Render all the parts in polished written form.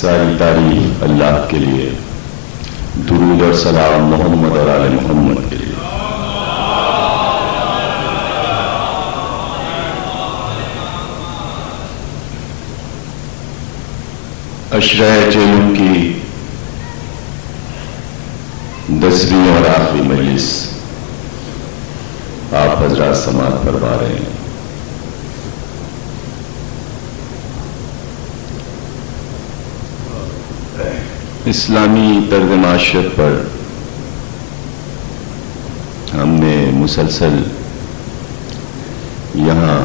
ساری تعریف اللہ کے لیے، درود اور سلام محمد اور آل محمد کے لیے۔ عشرہ چیلم کی 10ویں اور آخری مجلس آپ حضرات سماعت فرما رہے ہیں۔ اسلامی طرز معاشرت پر ہم نے مسلسل یہاں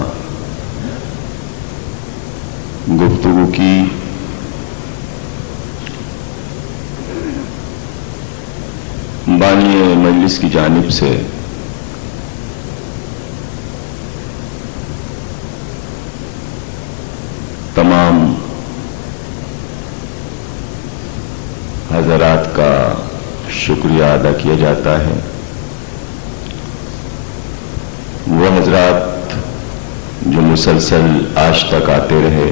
گفتگو کی، بانی مجلس کی جانب سے تمام حضرات کا شکریہ ادا کیا جاتا ہے۔ وہ حضرات جو مسلسل آج تک آتے رہے،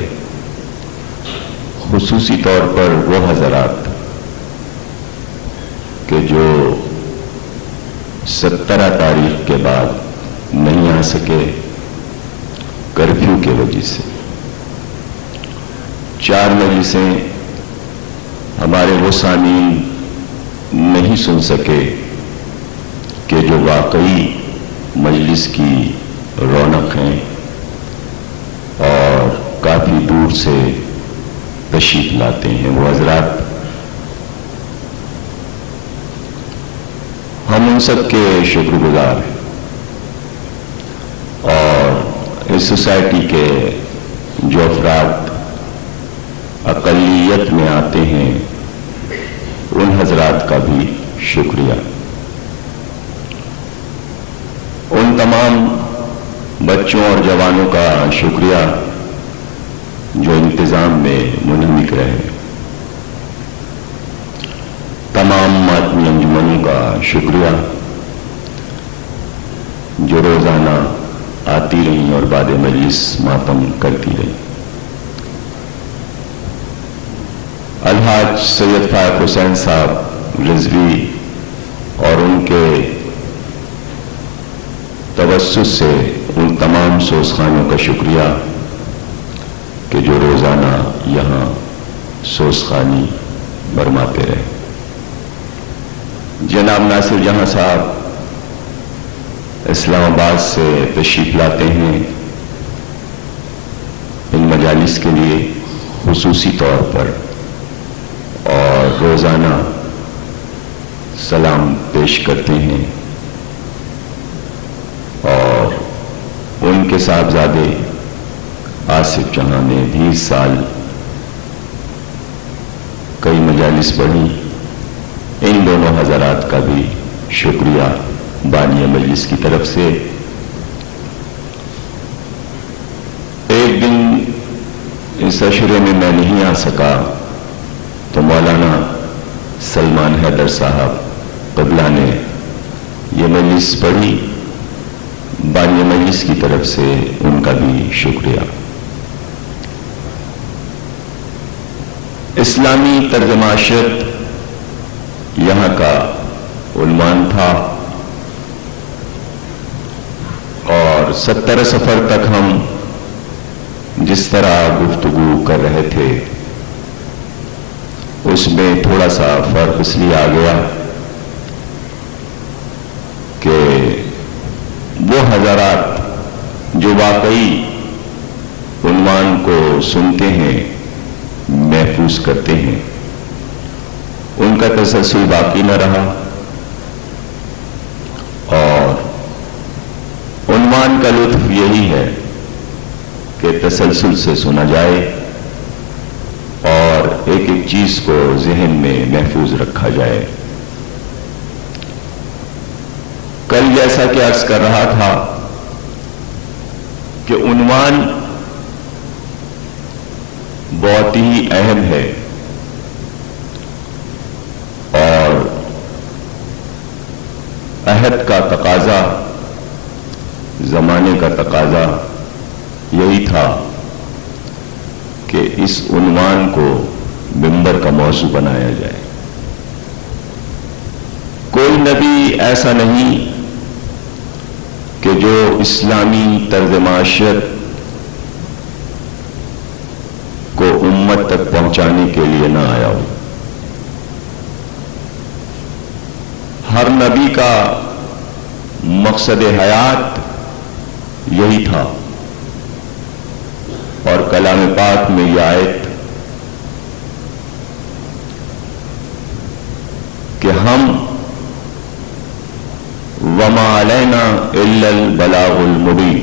خصوصی طور پر وہ حضرات کہ جو 17 تاریخ کے بعد نہیں آ سکے کرفیو کی وجہ سے۔ 4 مجلسیں ہمارے وہ سامعین نہیں سن سکے کہ جو واقعی مجلس کی رونق ہیں اور کافی دور سے تشریف لاتے ہیں۔ وہ حضرات ہم ان سب کے شکر گزار ہیں، اور اس سوسائٹی کے جو افراد اقلیت میں آتے ہیں ان حضرات کا بھی شکریہ۔ ان تمام بچوں اور جوانوں کا شکریہ جو انتظام میں منہمک رہے۔ تمام ماتمی انجمنوں کا شکریہ جو روزانہ آتی رہیں اور بعد مجلس ماتم کرتی رہیں۔ الحاج سید فائق حسین صاحب رضوی اور ان کے توسط سے ان تمام سوزخانوں کا شکریہ کہ جو روزانہ یہاں سوزخانی برماتے رہے۔ جناب ناصر جہاں صاحب اسلام آباد سے تشریف لاتے ہیں ان مجالس کے لیے خصوصی طور پر، اور روزانہ سلام پیش کرتے ہیں، اور ان کے صاحبزادے آصف جہاں نے بھی اس سال کئی مجالس پڑھی۔ ان دونوں حضرات کا بھی شکریہ بانی مجلس کی طرف سے۔ ایک دن اس عشرے میں میں نہیں آ سکا تو مولانا سلمان حیدر صاحب قبلہ نے یہ مجلس پڑھی، بانی مجلس کی طرف سے ان کا بھی شکریہ۔ اسلامی طرز معاشرت یہاں کا عنوان تھا، اور 17 سفر تک ہم جس طرح گفتگو کر رہے تھے اس میں تھوڑا سا فرق اس لیے آ گیا کہ وہ حضرات جو واقعی عنوان کو سنتے ہیں، محفوظ کرتے ہیں، ان کا تسلسل باقی نہ رہا، اور عنوان کا لطف یہی ہے کہ تسلسل سے سنا جائے اور ایک ایک چیز کو ذہن میں محفوظ رکھا جائے۔ کل جیسا کہ عرض کر رہا تھا کہ عنوان بہت ہی اہم ہے، اور عہد کا تقاضا، زمانے کا تقاضا یہی تھا کہ اس عنوان کو منبر کا موضوع بنایا جائے۔ کوئی نبی ایسا نہیں کہ جو اسلامی طرز معاشرت کو امت تک پہنچانے کے لیے نہ آیا ہو۔ ہر نبی کا مقصد حیات یہی تھا، اور کلام پاک میں یہ آیت کہ ہم وما علینا الا البلاغ المبین،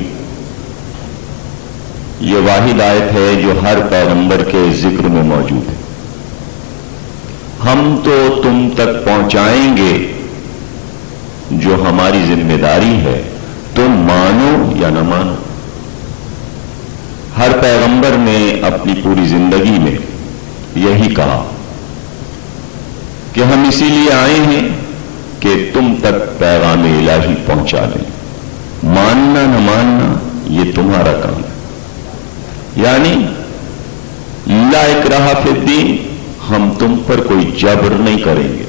یہ واحد آیت ہے جو ہر پیغمبر کے ذکر میں موجود ہے۔ ہم تو تم تک پہنچائیں گے جو ہماری ذمہ داری ہے، تم مانو یا نہ مانو۔ ہر پیغمبر نے اپنی پوری زندگی میں یہی کہا کہ ہم اسی لیے آئے ہیں کہ تم تک پیغام الہی پہنچا دیں، ماننا نہ ماننا یہ تمہارا کام ہے۔ یعنی لا اکراہ فی الدین، ہم تم پر کوئی جبر نہیں کریں گے،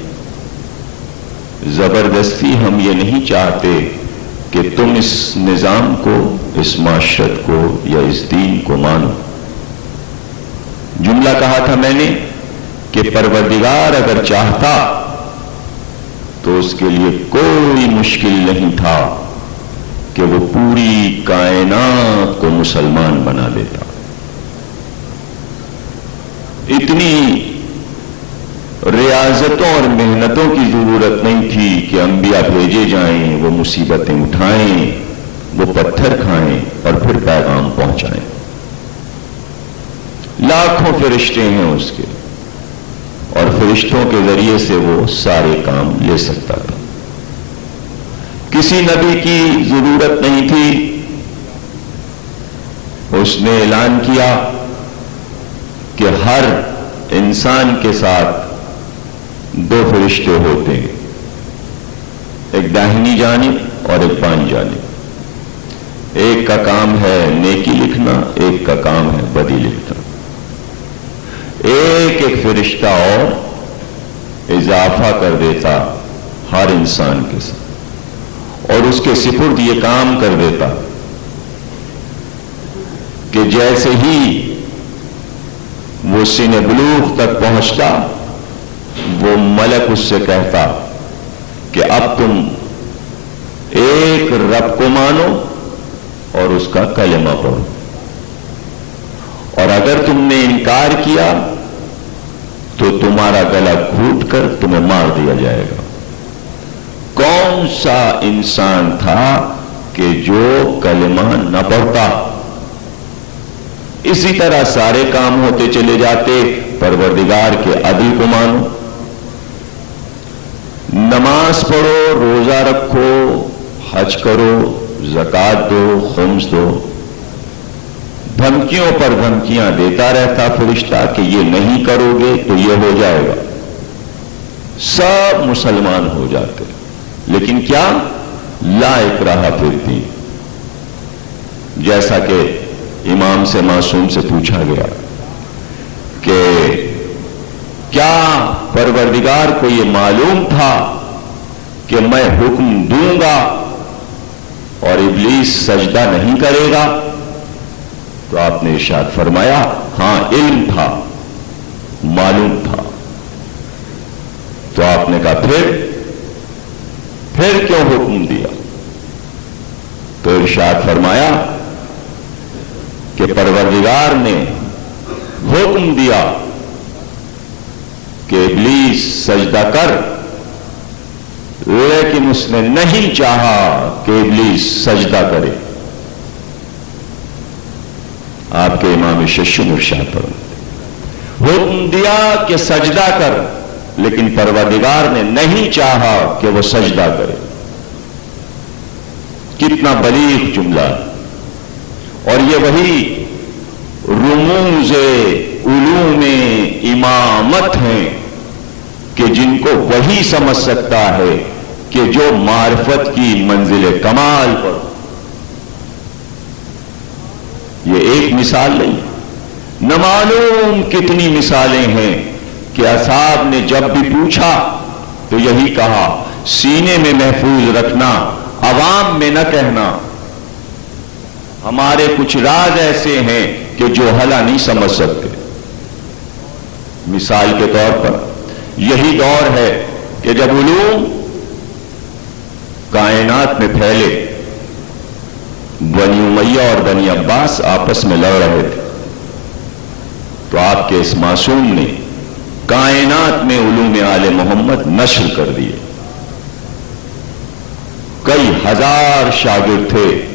زبردستی ہم یہ نہیں چاہتے کہ تم اس نظام کو، اس معاشرت کو یا اس دین کو مانو۔ جملہ کہا تھا میں نے کہ پروردگار اگر چاہتا تو اس کے لیے کوئی مشکل نہیں تھا کہ وہ پوری کائنات کو مسلمان بنا دیتا۔ اتنی ریاضتوں اور محنتوں کی ضرورت نہیں تھی کہ انبیاء بھیجے جائیں، وہ مصیبتیں اٹھائیں، وہ پتھر کھائیں اور پھر پیغام پہنچائیں۔ لاکھوں فرشتے ہیں اس کے، اور فرشتوں کے ذریعے سے وہ سارے کام لے سکتا تھا۔ کسی نبی کی ضرورت نہیں تھی، اس نے اعلان کیا کہ ہر انسان کے ساتھ دو فرشتے ہوتے ہیں، ایک داہنی جانب اور ایک بائیں جانب۔ ایک کا کام ہے نیکی لکھنا، ایک کا کام ہے بدی لکھنا۔ ایک ایک فرشتہ اور اضافہ کر دیتا ہر انسان کے ساتھ، اور اس کے سپرد یہ کام کر دیتا کہ جیسے ہی وہ سن بلوغ تک پہنچتا، وہ ملک اس سے کہتا کہ اب تم ایک رب کو مانو اور اس کا کلمہ پڑھو، اور اگر تم نے انکار کیا تو تمہارا گلا گھونٹ کر تمہیں مار دیا جائے گا۔ کون سا انسان تھا کہ جو کلمہ نہ پڑھتا؟ اسی طرح سارے کام ہوتے چلے جاتے۔ پروردگار کے عدل کو مانو، نماز پڑھو، روزہ رکھو، حج کرو، زکوٰۃ دو، خمس دو۔ دھمکیوں پر دھمکیاں دیتا رہتا فرشتہ کہ یہ نہیں کرو گے تو یہ ہو جائے گا۔ سب مسلمان ہو جاتے، لیکن کیا؟ لا اکراہ فی الدین۔ جیسا کہ امام سے معصوم سے پوچھا گیا کہ کیا پروردگار کو یہ معلوم تھا کہ میں حکم دوں گا اور ابلیس سجدہ نہیں کرے گا؟ تو آپ نے ارشاد فرمایا ہاں علم تھا، معلوم تھا۔ تو آپ نے کہا پھر کیوں حکم دیا؟ تو ارشاد فرمایا کہ پروردگار نے حکم دیا کہ ابلیس سجدہ کر، لیکن اس نے نہیں چاہا کہ ابلیس سجدہ کرے۔ آپ کے امام ششم ارشاد فرماتے حکم دیا کہ سجدہ کر، لیکن پروردگار نے نہیں چاہا کہ وہ سجدہ کرے۔ کتنا بلیغ جملہ! اور یہ وہی رموز علوم امامت ہیں کہ جن کو وہی سمجھ سکتا ہے کہ جو معرفت کی منزل کمال پر۔ یہ ایک مثال نہیں، نہ معلوم کتنی مثالیں ہیں کہ اصحاب نے جب بھی پوچھا تو یہی کہا، سینے میں محفوظ رکھنا، عوام میں نہ کہنا۔ ہمارے کچھ راز ایسے ہیں کہ جو حلا نہیں سمجھ سکتے۔ مثال کے طور پر یہی دور ہے کہ جب علوم کائنات میں پھیلے، بنی امیہ اور بنی عباس آپس میں لڑ رہے تھے، تو آپ کے اس معصوم نے کائنات میں علوم آل محمد نشر کر دیے۔ کئی ہزار شاگرد تھے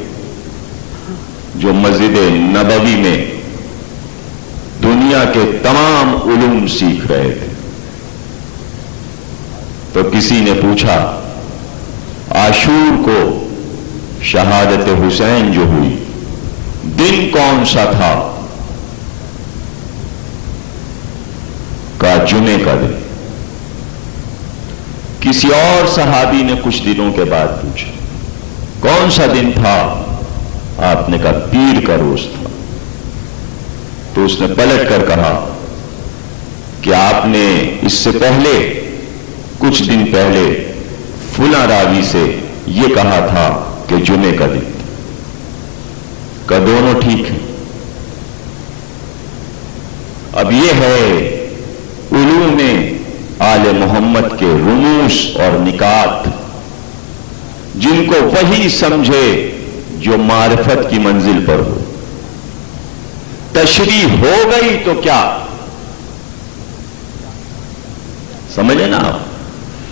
جو مسجد نبوی میں دنیا کے تمام علوم سیکھ رہے تھے۔ تو کسی نے پوچھا، عاشور کو شہادت حسین جو ہوئی، دن کون سا تھا؟ کہا جمعے کا دن۔ کسی اور صحابی نے کچھ دنوں کے بعد پوچھا، کون سا دن تھا؟ آپ نے کہا پیر کا روز تھا۔ تو اس نے پلٹ کر کہا کہ آپ نے اس سے پہلے کچھ دن پہلے فلاں راوی سے یہ کہا تھا کہ جمعے کا دن تھا۔ کہ دونوں ٹھیک ہیں۔ اب یہ ہے علوم آل محمد کے رموز اور نکات، جن کو وہی سمجھے جو معرفت کی منزل پر ہو۔ تشریح ہو گئی تو کیا، سمجھے نا آپ؟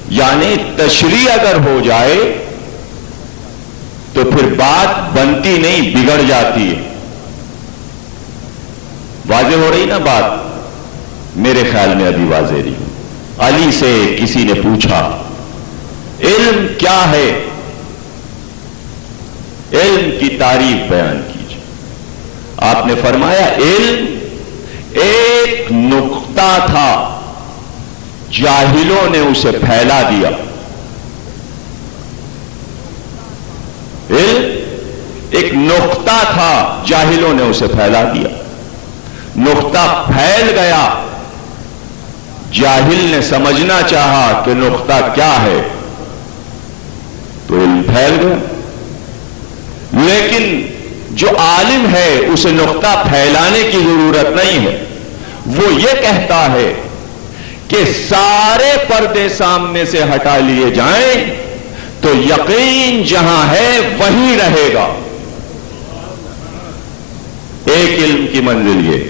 یعنی تشریح اگر ہو جائے تو پھر بات بنتی نہیں، بگڑ جاتی ہے۔ واضح ہو رہی نا بات؟ میرے خیال میں ابھی واضح نہیں۔ علی سے کسی نے پوچھا، علم کیا ہے؟ علم کی تعریف بیان کیجیے۔ آپ نے فرمایا، علم ایک نقطہ تھا، جاہلوں نے اسے پھیلا دیا۔ علم ایک نقطہ تھا، جاہلوں نے اسے پھیلا دیا۔ نقطہ پھیل گیا، جاہل نے سمجھنا چاہا کہ نقطہ کیا ہے، تو علم پھیل گیا۔ لیکن جو عالم ہے اسے نقطہ پھیلانے کی ضرورت نہیں ہے، وہ یہ کہتا ہے کہ سارے پردے سامنے سے ہٹا لیے جائیں تو یقین جہاں ہے وہیں رہے گا۔ ایک علم کی منزل یہ،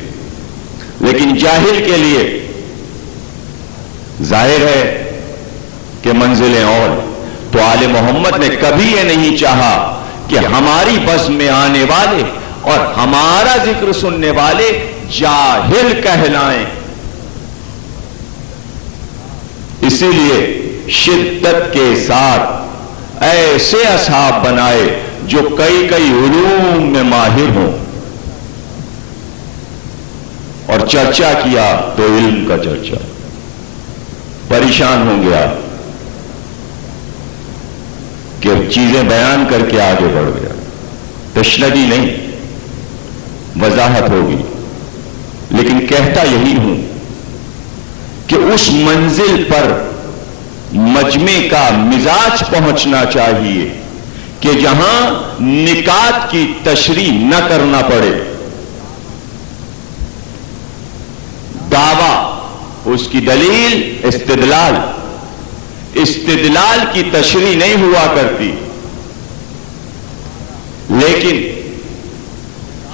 لیکن جاہل کے لیے ظاہر ہے کہ منزلیں اور۔ تو آل محمد نے کبھی یہ نہیں چاہا کہ ہماری بزم میں آنے والے اور ہمارا ذکر سننے والے جاہل کہلائیں۔ اسی لیے شدت کے ساتھ ایسے اصحاب بنائے جو کئی کئی علوم میں ماہر ہوں، اور چرچا کیا تو علم کا چرچا۔ پریشان ہوں گے آپ کہ چیزیں بیان کر کے آگے بڑھ گیا، تشنگی نہیں، وضاحت ہوگی، لیکن کہتا یہی ہوں کہ اس منزل پر مجمع کا مزاج پہنچنا چاہیے کہ جہاں نکات کی تشریح نہ کرنا پڑے۔ دعویٰ، اس کی دلیل، استدلال کی تشریح نہیں ہوا کرتی، لیکن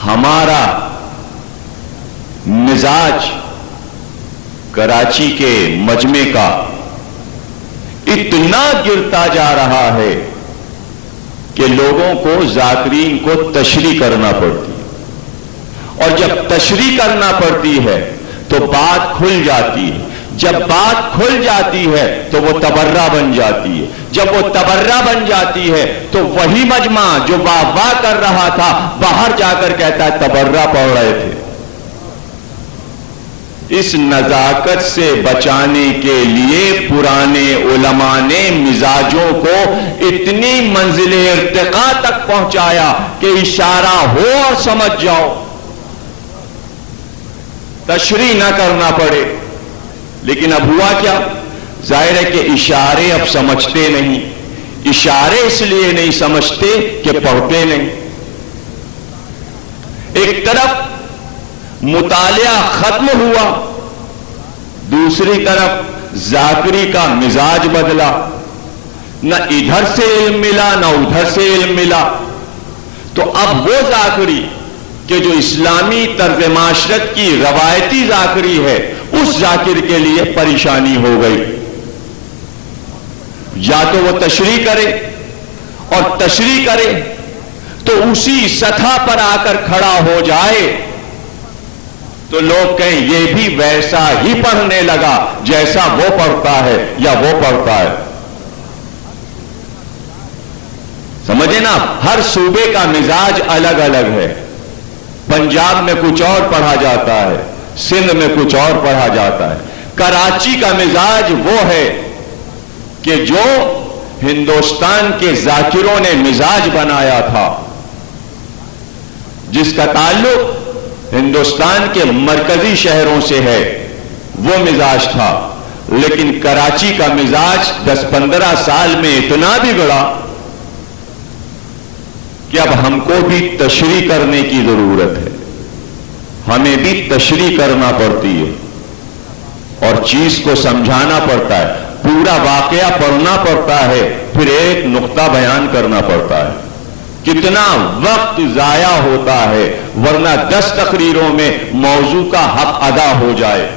ہمارا مزاج کراچی کے مجمع کا اتنا گرتا جا رہا ہے کہ لوگوں کو، ذاکرین کو تشریح کرنا پڑتی ہے، اور جب تشریح کرنا پڑتی ہے تو بات کھل جاتی ہے۔ جب بات کھل جاتی ہے تو وہ تبرہ بن جاتی ہے۔ جب وہ تبرہ بن جاتی ہے تو وہی مجمع جو واہ واہ کر رہا تھا باہر جا کر کہتا ہے تبرہ پڑھ رہے تھے۔ اس نزاکت سے بچانے کے لیے پرانے علماء نے مزاجوں کو اتنی منزل ارتقاء تک پہنچایا کہ اشارہ ہو اور سمجھ جاؤ، تشریح نہ کرنا پڑے۔ لیکن اب ہوا کیا؟ ظاہر ہے کہ اشارے اب سمجھتے نہیں. اشارے اس لیے نہیں سمجھتے کہ پڑھتے نہیں. ایک طرف مطالعہ ختم ہوا، دوسری طرف ذاکری کا مزاج بدلا. نہ ادھر سے علم ملا نہ ادھر سے علم ملا. تو اب وہ ذاکری کہ جو اسلامی طرز معاشرت کی روایتی ذاکری ہے، اس ذاکر کے لیے پریشانی ہو گئی. یا تو وہ تشریح کرے، اور تشریح کرے تو اسی سطح پر آ کر کھڑا ہو جائے تو لوگ کہیں یہ بھی ویسا ہی پڑھنے لگا جیسا وہ پڑھتا ہے یا وہ پڑھتا ہے. سمجھے نا، ہر صوبے کا مزاج الگ الگ ہے. پنجاب میں کچھ اور پڑھا جاتا ہے، سندھ میں کچھ اور پڑھا جاتا ہے. کراچی کا مزاج وہ ہے کہ جو ہندوستان کے ذاکروں نے مزاج بنایا تھا، جس کا تعلق ہندوستان کے مرکزی شہروں سے ہے، وہ مزاج تھا. لیکن کراچی کا مزاج 10-15 سال میں اتنا بگڑا کہ اب ہم کو بھی تشریح کرنے کی ضرورت ہے. ہمیں بھی تشریح کرنا پڑتی ہے اور چیز کو سمجھانا پڑتا ہے. پورا واقعہ پڑھنا پڑتا ہے، پھر ایک نقطہ بیان کرنا پڑتا ہے. کتنا وقت ضائع ہوتا ہے، ورنہ 10 تقریروں میں موضوع کا حق ادا ہو جائے،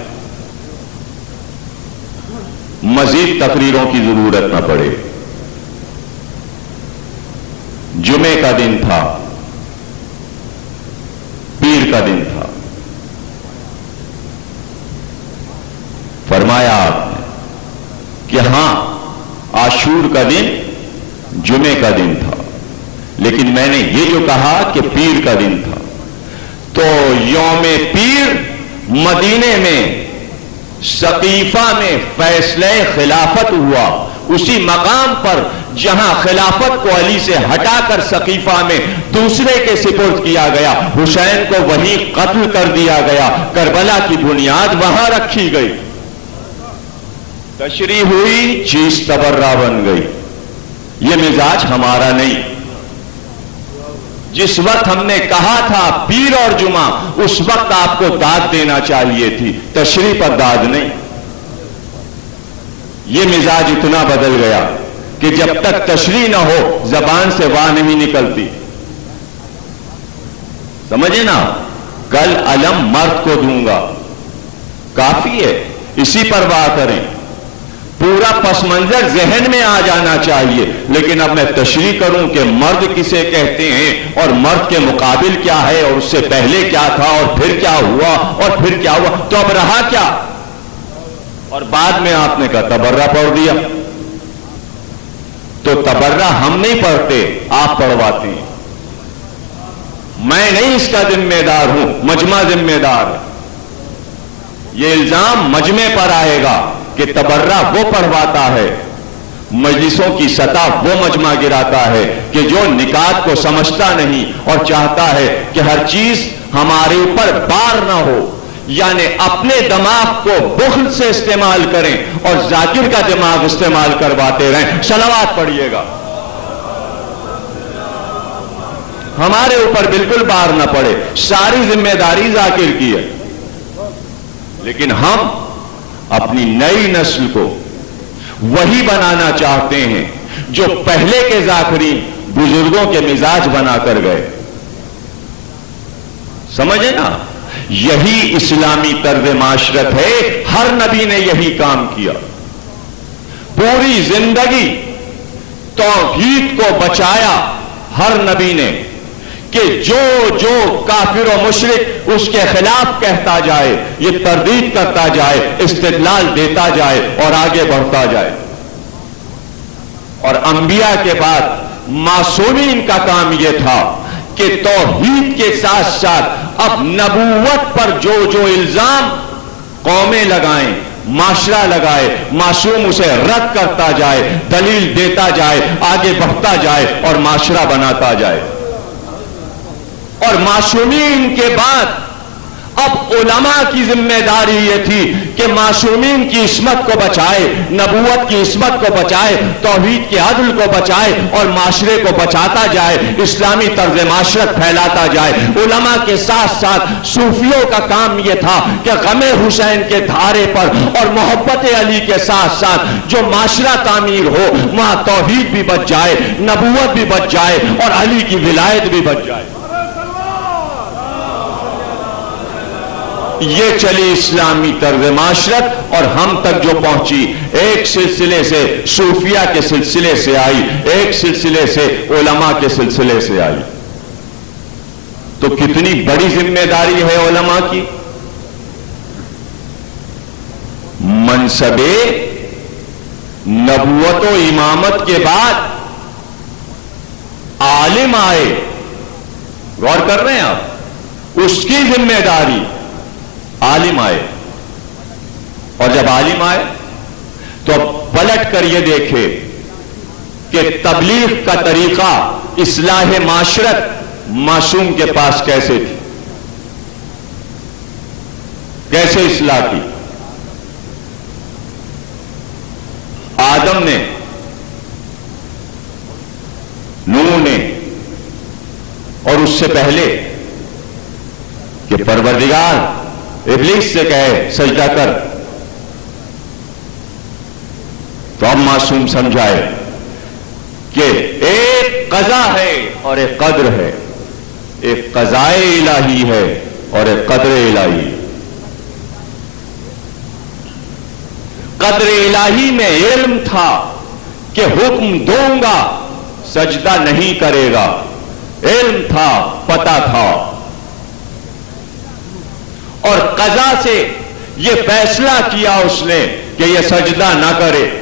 مزید تقریروں کی ضرورت نہ پڑے. جمعے کا دن تھا، پیر کا دن تھا. فرمایا آپ نے کہ ہاں عاشور کا دن جمعے کا دن تھا، لیکن میں نے یہ جو کہا کہ پیر کا دن تھا، تو یوم پیر مدینے میں سقیفہ میں فیصلہ خلافت ہوا. اسی مقام پر جہاں خلافت کو علی سے ہٹا کر سقیفہ میں دوسرے کے سپرد کیا گیا، حسین کو وہیں قتل کر دیا گیا. کربلا کی بنیاد وہاں رکھی گئی. تشریح ہوئی، چیز تبرہ بن گئی. یہ مزاج ہمارا نہیں. جس وقت ہم نے کہا تھا پیر اور جمعہ، اس وقت آپ کو داد دینا چاہیے تھی، تشریح پر داد نہیں. یہ مزاج اتنا بدل گیا کہ جب تک تشریح نہ ہو زبان سے واہ نہیں نکلتی. سمجھے نا، کل علم مرد کو دوں گا، کافی ہے، اسی پر واہ کریں. پورا پس منظر ذہن میں آ جانا چاہیے. لیکن اب میں تشریح کروں کہ مرد کسے کہتے ہیں اور مرد کے مقابل کیا ہے اور اس سے پہلے کیا تھا اور پھر کیا ہوا اور پھر کیا ہوا، تو اب رہا کیا؟ اور بعد میں آپ نے کہا تبرہ پڑھ دیا. تو تبرہ ہم نہیں پڑھتے، آپ پڑھواتے ہیں. میں نہیں اس کا ذمہ دار ہوں، مجمع ذمہ دار ہے. یہ الزام مجمع پر آئے گا کہ تبرہ وہ پڑھواتا ہے. مجلسوں کی سطح وہ مجمع گراتا ہے کہ جو نکات کو سمجھتا نہیں اور چاہتا ہے کہ ہر چیز ہمارے اوپر بار نہ ہو، یعنی اپنے دماغ کو بخل سے استعمال کریں اور ذاکر کا دماغ استعمال کرواتے رہیں. صلوات پڑھیے گا. ہمارے اوپر بالکل بار نہ پڑے، ساری ذمہ داری ذاکر کی ہے. لیکن ہم اپنی نئی نسل کو وہی بنانا چاہتے ہیں جو پہلے کے ذاکرین بزرگوں کے مزاج بنا کر گئے. سمجھے نا، یہی اسلامی طرز معاشرت ہے. ہر نبی نے یہی کام کیا. پوری زندگی توحید کو بچایا ہر نبی نے، کہ جو جو کافر و مشرک اس کے خلاف کہتا جائے، یہ تردید کرتا جائے، استدلال دیتا جائے اور آگے بڑھتا جائے. اور انبیاء کے بعد معصومین کا کام یہ تھا کہ توحید کے ساتھ ساتھ اب نبوت پر جو جو الزام قومیں لگائیں، معاشرہ لگائے، معصوم اسے رد کرتا جائے، دلیل دیتا جائے، آگے بڑھتا جائے اور معاشرہ بناتا جائے. اور معصومین کے بعد اب علماء کی ذمہ داری یہ تھی کہ معصومین کی عصمت کو بچائے، نبوت کی عصمت کو بچائے، توحید کے عدل کو بچائے اور معاشرے کو بچاتا جائے، اسلامی طرز معاشرت پھیلاتا جائے۔ علماء کے ساتھ ساتھ صوفیوں کا کام یہ تھا کہ غم حسین کے دھارے پر اور محبت علی کے ساتھ ساتھ جو معاشرہ تعمیر ہو وہاں توحید بھی بچ جائے، نبوت بھی بچ جائے اور علی کی ولایت بھی بچ جائے۔ یہ چلی اسلامی طرز معاشرت اور ہم تک جو پہنچی ایک سلسلے سے صوفیہ کے سلسلے سے آئی، ایک سلسلے سے علماء کے سلسلے سے آئی۔ تو کتنی بڑی ذمہ داری ہے علماء کی۔ منصب نبوت و امامت کے بعد عالم آئے، غور کر رہے ہیں آپ، اس کی ذمہ داری عالم آئے، اور جب عالم آئے تو پلٹ کر یہ دیکھے کہ تبلیغ کا طریقہ اصلاح معاشرت معصوم کے پاس کیسے تھی، کیسے اصلاح کی۔ آدم نے، نوح نے، اور اس سے پہلے کہ پروردگار ابلیس سے کہے سجدہ کر، تو اب معصوم سمجھائے کہ ایک قضا ہے اور ایک قدر ہے، ایک قضائے الہی ہے اور ایک قدر الہی۔ قدر الہی میں علم تھا کہ حکم دوں گا سجدہ نہیں کرے گا، علم تھا، پتہ تھا، اور قضا سے یہ فیصلہ کیا اس نے کہ یہ سجدہ نہ کرے۔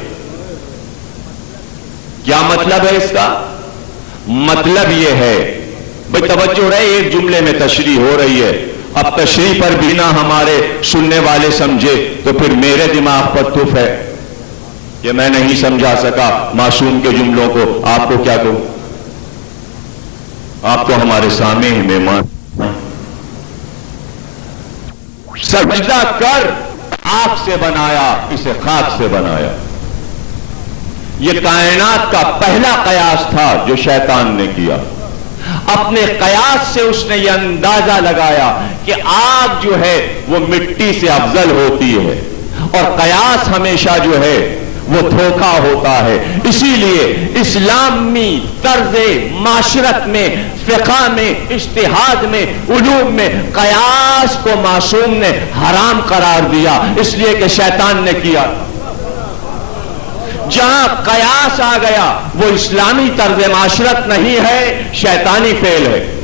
کیا مطلب ہے اس کا؟ مطلب یہ ہے، بھئی توجہ رہے، ایک جملے میں تشریح ہو رہی ہے، اب تشریح پر بھی نہ ہمارے سننے والے سمجھے تو پھر میرے دماغ پر تف ہے کہ میں نہیں سمجھا سکا معصوم کے جملوں کو، آپ کو کیا کہوں؟ آپ تو ہمارے سامنے ہی مہمان۔ سجدہ کر، آگ سے بنایا، اسے خاک سے بنایا۔ یہ کائنات کا پہلا قیاس تھا جو شیطان نے کیا۔ اپنے قیاس سے اس نے یہ اندازہ لگایا کہ آگ جو ہے وہ مٹی سے افضل ہوتی ہے، اور قیاس ہمیشہ جو ہے وہ دھوکہ ہوتا ہے۔ اسی لیے اسلامی طرز معاشرت میں، فقہ میں، اجتہاد میں، علوم میں قیاس کو معصوم نے حرام قرار دیا، اس لیے کہ شیطان نے کیا۔ جہاں قیاس آ گیا وہ اسلامی طرز معاشرت نہیں ہے، شیطانی فعل ہے،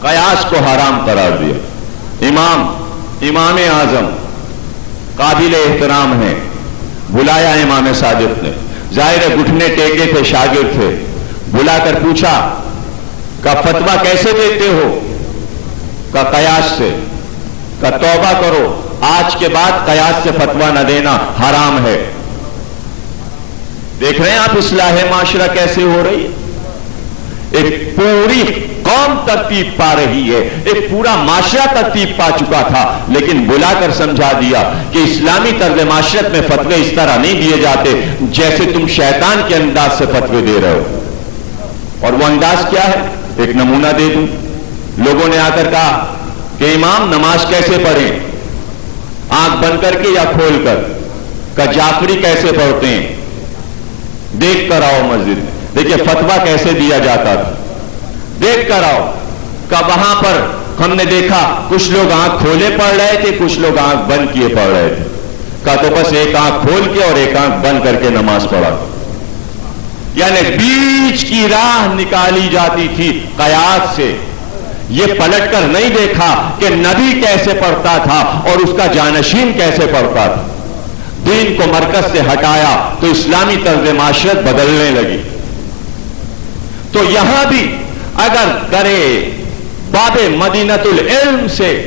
قیاس کو حرام قرار دیا۔ امام اعظم قابل احترام ہیں، بلایا امام صادق نے، ظاہر ہے گھٹنے ٹیکے تھے، شاگرد تھے، بلا کر پوچھا کہ فتویٰ کیسے دیتے ہو؟ کہ قیاس سے۔ کہ توبہ کرو، آج کے بعد قیاس سے فتویٰ نہ دینا، حرام ہے۔ دیکھ رہے ہیں آپ اصلاح معاشرہ کیسے ہو رہی ہے؟ ایک پوری قوم ترتیب پا رہی ہے، ایک پورا معاشرہ ترتیب پا چکا تھا، لیکن بلا کر سمجھا دیا کہ اسلامی طرز معاشرت میں فتوے اس طرح نہیں دیے جاتے جیسے تم شیطان کے انداز سے فتوے دے رہے ہو۔ اور وہ انداز کیا ہے؟ ایک نمونہ دے دوں۔ لوگوں نے آ کر کہا کہ امام نماز کیسے پڑھیں، آنکھ بند کر کے یا کھول کر؟ کہ جعفری کیسے پڑھتے ہیں، دیکھ کر آؤ مسجد میں۔ دیکھیے فتویٰ کیسے دیا جاتا تھا، دیکھ کر آؤ۔ کہ وہاں پر ہم نے دیکھا کچھ لوگ آنکھ کھولے پڑھ رہے تھے، کچھ لوگ آنکھ بند کیے پڑھ رہے تھے۔ کہ تو بس ایک آنکھ کھول کے اور ایک آنکھ بند کر کے نماز پڑھا، یعنی بیچ کی راہ نکالی جاتی تھی قیاس سے۔ یہ پلٹ کر نہیں دیکھا کہ نبی کیسے پڑھتا تھا اور اس کا جانشین کیسے پڑھتا تھا۔ دین کو مرکز سے ہٹایا تو اسلامی طرز معاشرت بدلنے لگی۔ تو یہاں بھی اگر کرے باب مدینۃ العلم سے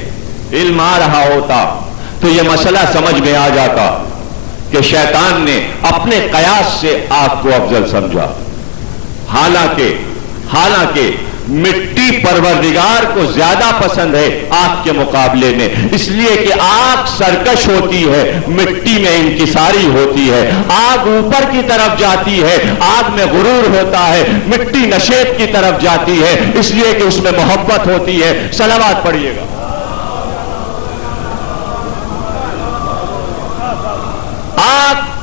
علم آ رہا ہوتا تو یہ مسئلہ سمجھ میں آ جاتا کہ شیطان نے اپنے قیاس سے آگ کو افضل سمجھا، حالانکہ مٹی پروردگار کو زیادہ پسند ہے آگ کے مقابلے میں، اس لیے کہ آگ سرکش ہوتی ہے، مٹی میں انکساری ہوتی ہے، آگ اوپر کی طرف جاتی ہے، آگ میں غرور ہوتا ہے، مٹی نشیب کی طرف جاتی ہے، اس لیے کہ اس میں محبت ہوتی ہے۔ صلوات پڑھیے گا۔ آگ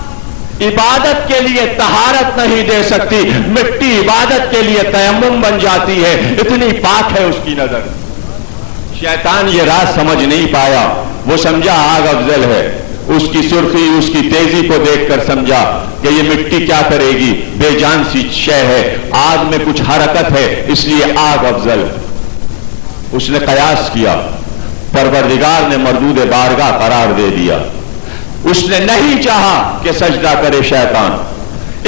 عبادت کے لیے طہارت نہیں دے سکتی، مٹی عبادت کے لیے تیمم بن جاتی ہے، اتنی پاک ہے اس کی نظر۔ شیطان یہ راز سمجھ نہیں پایا، وہ سمجھا آگ افضل ہے، اس کی سرخی اس کی تیزی کو دیکھ کر سمجھا کہ یہ مٹی کیا کرے گی، بے جان سی شے ہے، آگ میں کچھ حرکت ہے اس لیے آگ افضل ہے۔ اس نے قیاس کیا، پروردگار نے مردود بارگاہ قرار دے دیا۔ اس نے نہیں چاہا کہ سجدہ کرے شیطان،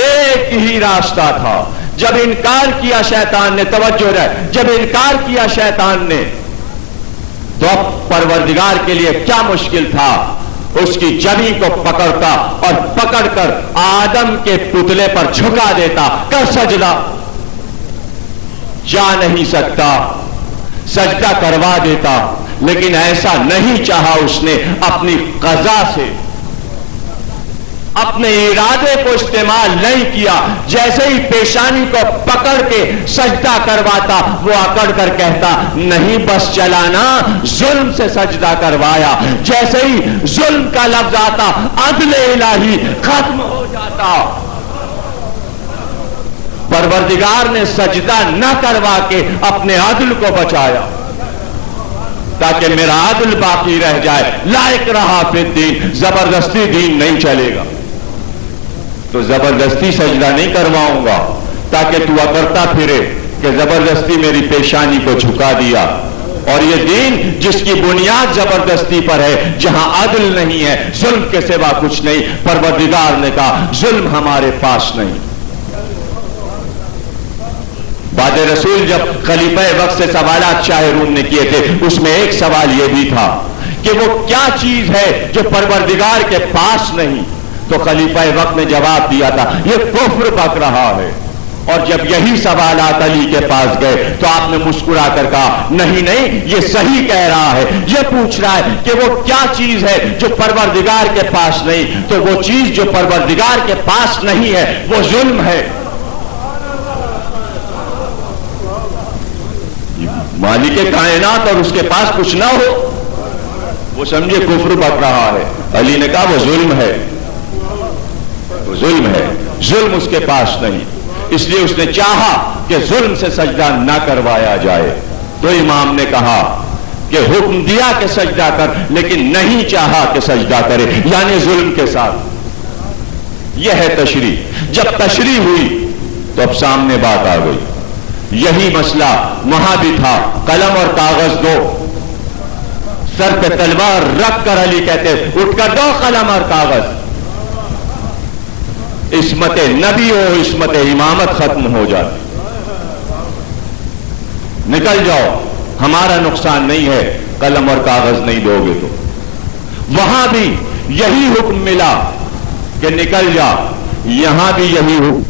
ایک ہی راستہ تھا۔ جب انکار کیا شیطان نے، توجہ رہے، جب انکار کیا شیطان نے تو اب پروردگار کے لیے کیا مشکل تھا، اس کی جبین کو پکڑتا اور پکڑ کر آدم کے پتلے پر جھکا دیتا، کر سجدہ۔ جا نہیں سکتا، سجدہ کروا دیتا، لیکن ایسا نہیں چاہا اس نے، اپنی قضا سے اپنے ارادے کو استعمال نہیں کیا۔ جیسے ہی پیشانی کو پکڑ کے سجدہ کرواتا، وہ اکڑ کر کہتا نہیں بس چلانا، ظلم سے سجدہ کروایا۔ جیسے ہی ظلم کا لفظ آتا، عدل الہی ختم ہو جاتا۔ پروردگار نے سجدہ نہ کروا کے اپنے عدل کو بچایا تاکہ میرا عدل باقی رہ جائے۔ لائق رہا فی الدین، زبردستی دین نہیں چلے گا، تو زبردستی سجدہ نہیں کرواؤں گا تاکہ تو اکڑتا پھرے کہ زبردستی میری پیشانی کو جھکا دیا۔ اور یہ دین جس کی بنیاد زبردستی پر ہے، جہاں عدل نہیں ہے، ظلم کے سوا کچھ نہیں، پروردگار نے کہا ظلم ہمارے پاس نہیں۔ بعد رسول جب خلیفہ وقت سے سوالات شاہ روم نے کیے تھے، اس میں ایک سوال یہ بھی تھا کہ وہ کیا چیز ہے جو پروردگار کے پاس نہیں، تو خلیفہ وقت نے جواب دیا تھا یہ کفر بک رہا ہے۔ اور جب یہی سوالات علی کے پاس گئے تو آپ نے مسکرا کر کہا نہیں نہیں، یہ صحیح کہہ رہا ہے، یہ پوچھ رہا ہے کہ وہ کیا چیز ہے جو پروردگار کے پاس نہیں، تو وہ چیز جو پروردگار کے پاس نہیں ہے وہ ظلم ہے۔ مالک کائنات اور اس کے پاس کچھ نہ ہو، وہ سمجھے کفر بک رہا ہے۔ علی نے کہا وہ ظلم ہے، وہ ظلم ہے، ظلم اس کے پاس نہیں، اس لیے اس نے چاہا کہ ظلم سے سجدہ نہ کروایا جائے۔ تو امام نے کہا کہ حکم دیا کہ سجدہ کر، لیکن نہیں چاہا کہ سجدہ کرے، یعنی ظلم کے ساتھ۔ یہ ہے تشریح۔ جب تشریح ہوئی تو اب سامنے بات آ گئی۔ یہی مسئلہ وہاں بھی تھا، قلم اور کاغذ دو، سر پہ تلوار رکھ کر علی کہتے اٹھ کر دو قلم اور کاغذ، عصمت نبی ہو، عصمت امامت ختم ہو جاتی، نکل جاؤ، ہمارا نقصان نہیں ہے، قلم اور کاغذ نہیں دو گے تو۔ وہاں بھی یہی حکم ملا کہ نکل جا، یہاں بھی یہی حکم۔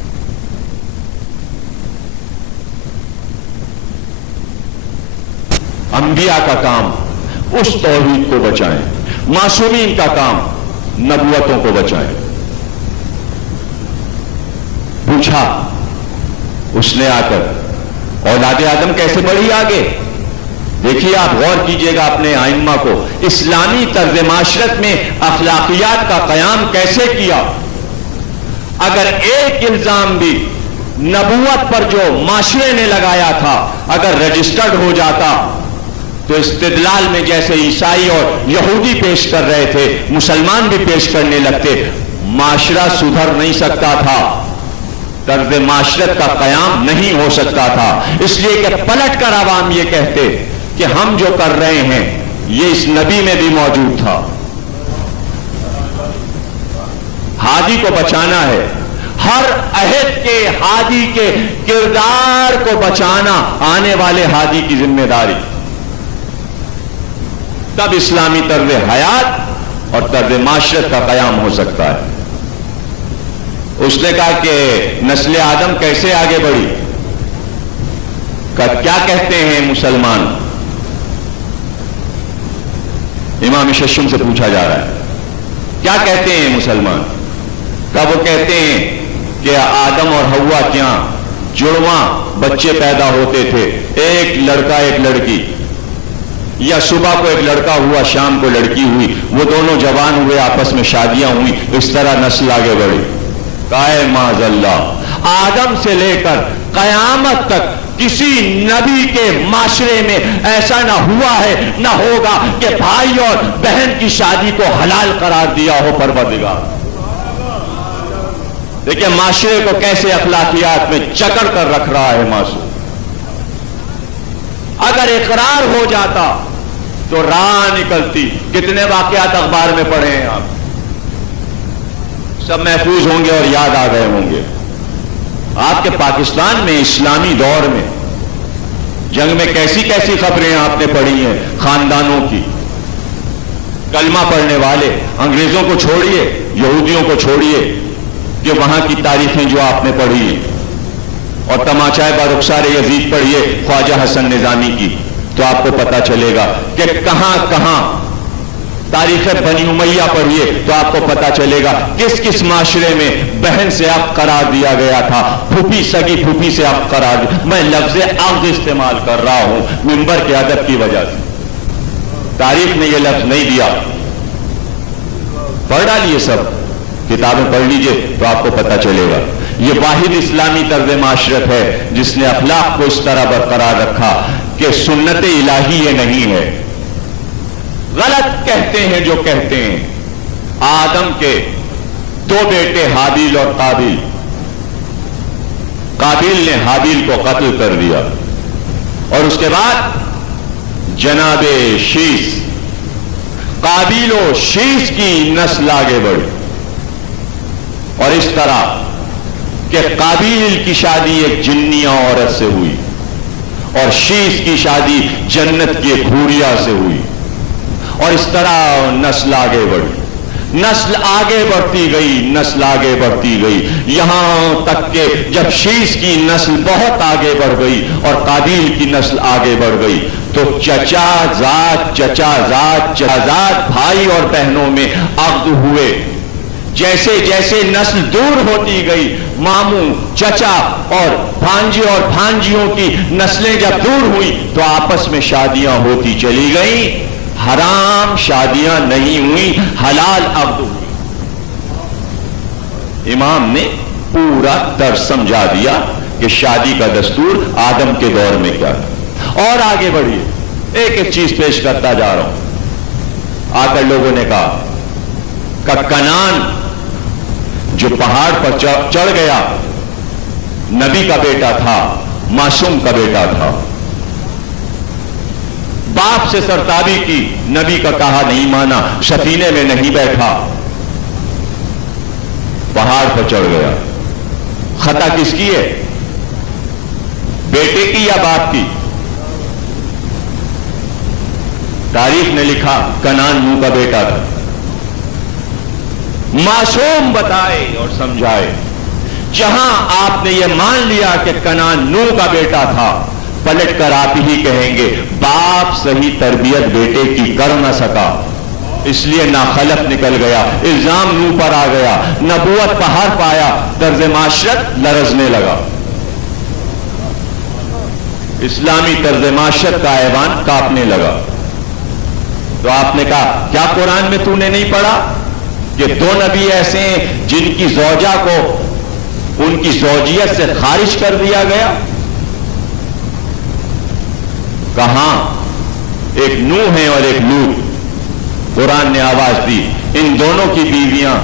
انبیاء کا کام اس توحید کو بچائیں، معصومین کا کام نبوتوں کو بچائیں۔ پوچھا اس نے آ کر اولاد آدم کیسے بڑھی آگے؟ دیکھیے آپ غور کیجئے گا اپنے ائمہ کو، اسلامی طرز معاشرت میں اخلاقیات کا قیام کیسے کیا۔ اگر ایک الزام بھی نبوت پر جو معاشرے نے لگایا تھا اگر رجسٹرڈ ہو جاتا تو استدلال میں جیسے عیسائی اور یہودی پیش کر رہے تھے مسلمان بھی پیش کرنے لگتے، معاشرہ سدھر نہیں سکتا تھا، طرز معاشرت کا قیام نہیں ہو سکتا تھا۔ اس لیے کہ پلٹ کر عوام یہ کہتے کہ ہم جو کر رہے ہیں یہ اس نبی میں بھی موجود تھا۔ ہادی کو بچانا ہے، ہر عہد کے ہادی کے کردار کو بچانا آنے والے ہادی کی ذمہ داری، تب اسلامی طرز حیات اور طرز معاشرت کا قیام ہو سکتا ہے۔ اس نے کہا کہ نسل آدم کیسے آگے بڑھی؟ کہ کیا کہتے ہیں مسلمان؟ امام ششم سے پوچھا جا رہا ہے کیا کہتے ہیں مسلمان؟ کہ وہ کہتے ہیں کہ آدم اور حوا کیا جڑواں بچے پیدا ہوتے تھے، ایک لڑکا ایک لڑکی، یا صبح کو ایک لڑکا ہوا شام کو لڑکی ہوئی، وہ دونوں جوان ہوئے، آپس میں شادیاں ہوئی، اس طرح نسل آگے بڑھی۔ کائے معاذ اللہ، آدم سے لے کر قیامت تک کسی نبی کے معاشرے میں ایسا نہ ہوا ہے نہ ہوگا کہ بھائی اور بہن کی شادی کو حلال قرار دیا ہو پروردگار۔ دیکھیں معاشرے کو کیسے اخلاقیات میں جکڑ کر رکھ رہا ہے معصوم۔ اگر اقرار ہو جاتا تو راہ نکلتی۔ کتنے واقعات اخبار میں پڑھے ہیں آپ، سب محفوظ ہوں گے اور یاد آ گئے ہوں گے۔ آپ کے پاکستان میں اسلامی دور میں جنگ میں کیسی کیسی خبریں آپ نے پڑھی ہیں، خاندانوں کی، کلمہ پڑھنے والے، انگریزوں کو چھوڑیے، یہودیوں کو چھوڑیے، کہ وہاں کی تاریخیں جو آپ نے پڑھی ہیں، اور تماشائے برخسار یزید پڑھیے خواجہ حسن نظامی کی، تو آپ کو پتا چلے گا کہ کہاں کہاں تاریخ بنی امیہ پڑھیے تو آپ کو پتا چلے گا کس کس معاشرے میں بہن سے عقد قرار دیا گیا تھا، پھوپھی سگی پھوپھی سے عقد قرار دیا۔ میں لفظ عقد استعمال کر رہا ہوں منبر کے ادب کی وجہ سے، تاریخ نے یہ لفظ نہیں دیا۔ پڑھ ڈالیے، سب کتابیں پڑھ لیجئے تو آپ کو پتا چلے گا۔ یہ واحد اسلامی طرز معاشرت ہے جس نے اخلاق کو اس طرح برقرار رکھا کہ سنت الہی یہ نہیں ہے۔ غلط کہتے ہیں جو کہتے ہیں۔ آدم کے دو بیٹے حابیل اور قابیل، قابیل نے حابیل کو قتل کر دیا، اور اس کے بعد جناب شیس، قابیل و شیس کی نسل آگے بڑھی، اور اس طرح کہ قابیل کی شادی ایک جنیہ عورت سے ہوئی اور شیس کی شادی جنت کی ایک حوریہ سے ہوئی، اور اس طرح نسل آگے بڑھی، نسل آگے بڑھتی گئی، نسل آگے بڑھتی گئی، یہاں تک کہ جب شیس کی نسل بہت آگے بڑھ گئی اور قابیل کی نسل آگے بڑھ گئی تو چچا زاد، چچا زاد، چچا زاد بھائی اور بہنوں میں عقد ہوئے۔ جیسے جیسے نسل دور ہوتی گئی، ماموں، چچا اور بھانجے اور بھانجیوں کی نسلیں جب دور ہوئی تو آپس میں شادیاں ہوتی چلی گئیں۔ حرام شادیاں نہیں ہوئی، حلال عقد ہوئی۔ امام نے پورا درس سمجھا دیا کہ شادی کا دستور آدم کے دور میں کیا تھا۔ اور آگے بڑھیے، ایک ایک چیز پیش کرتا جا رہا ہوں۔ آ کر لوگوں نے کہا کہ کنان جو پہاڑ پر چڑھ گیا نبی کا بیٹا تھا، معصوم کا بیٹا تھا، باپ سے سرتابی کی، نبی کا کہا نہیں مانا، سفینے میں نہیں بیٹھا، پہاڑ پر چڑھ گیا۔ خطا کس کی ہے، بیٹے کی یا باپ کی؟ تاریخ نے لکھا کنان نوح کا بیٹا تھا۔ معصوم بتائے اور سمجھائے، جہاں آپ نے یہ مان لیا کہ کنان نوح کا بیٹا تھا، پلٹ کر آپ ہی کہیں گے باپ صحیح تربیت بیٹے کی کر نہ سکا، اس لیے ناخلف نکل گیا، الزام نوح پر آ گیا، نبوت پہاڑ پایا، طرز معاشرت لرزنے لگا، اسلامی طرز معاشرت کا ایوان کانپنے لگا۔ تو آپ نے کہا کیا قرآن میں تو نے نہیں پڑھا کہ دو نبی ایسے ہیں جن کی زوجہ کو ان کی زوجیت سے خارج کر دیا گیا؟ کہاں، ایک نوح ہے اور ایک لوط۔ قرآن نے آواز دی، ان دونوں کی بیویاں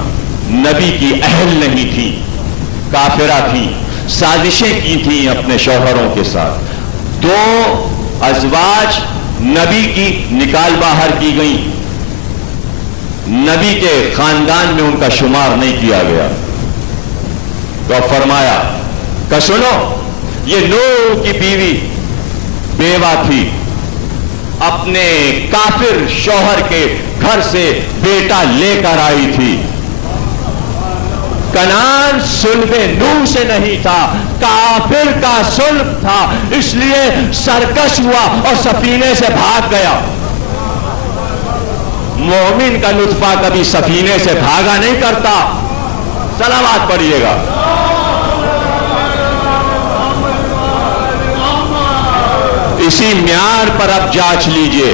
نبی کی اہل نہیں تھیں، کافرہ تھیں، سازشیں کی تھیں اپنے شوہروں کے ساتھ۔ دو ازواج نبی کی نکال باہر کی گئیں، نبی کے خاندان میں ان کا شمار نہیں کیا گیا۔ تو فرمایا کہ سنو، یہ نوح کی بیوی بیوہ تھی، اپنے کافر شوہر کے گھر سے بیٹا لے کر آئی تھی، کنان صلب نوح سے نہیں تھا، کافر کا صلب تھا، اس لیے سرکش ہوا اور سفینے سے بھاگ گیا۔ مومن کا نطفہ کبھی سفینے سے بھاگا نہیں کرتا۔ صلوات پڑھیے گا۔ اسی معیار پر اب جانچ لیجئے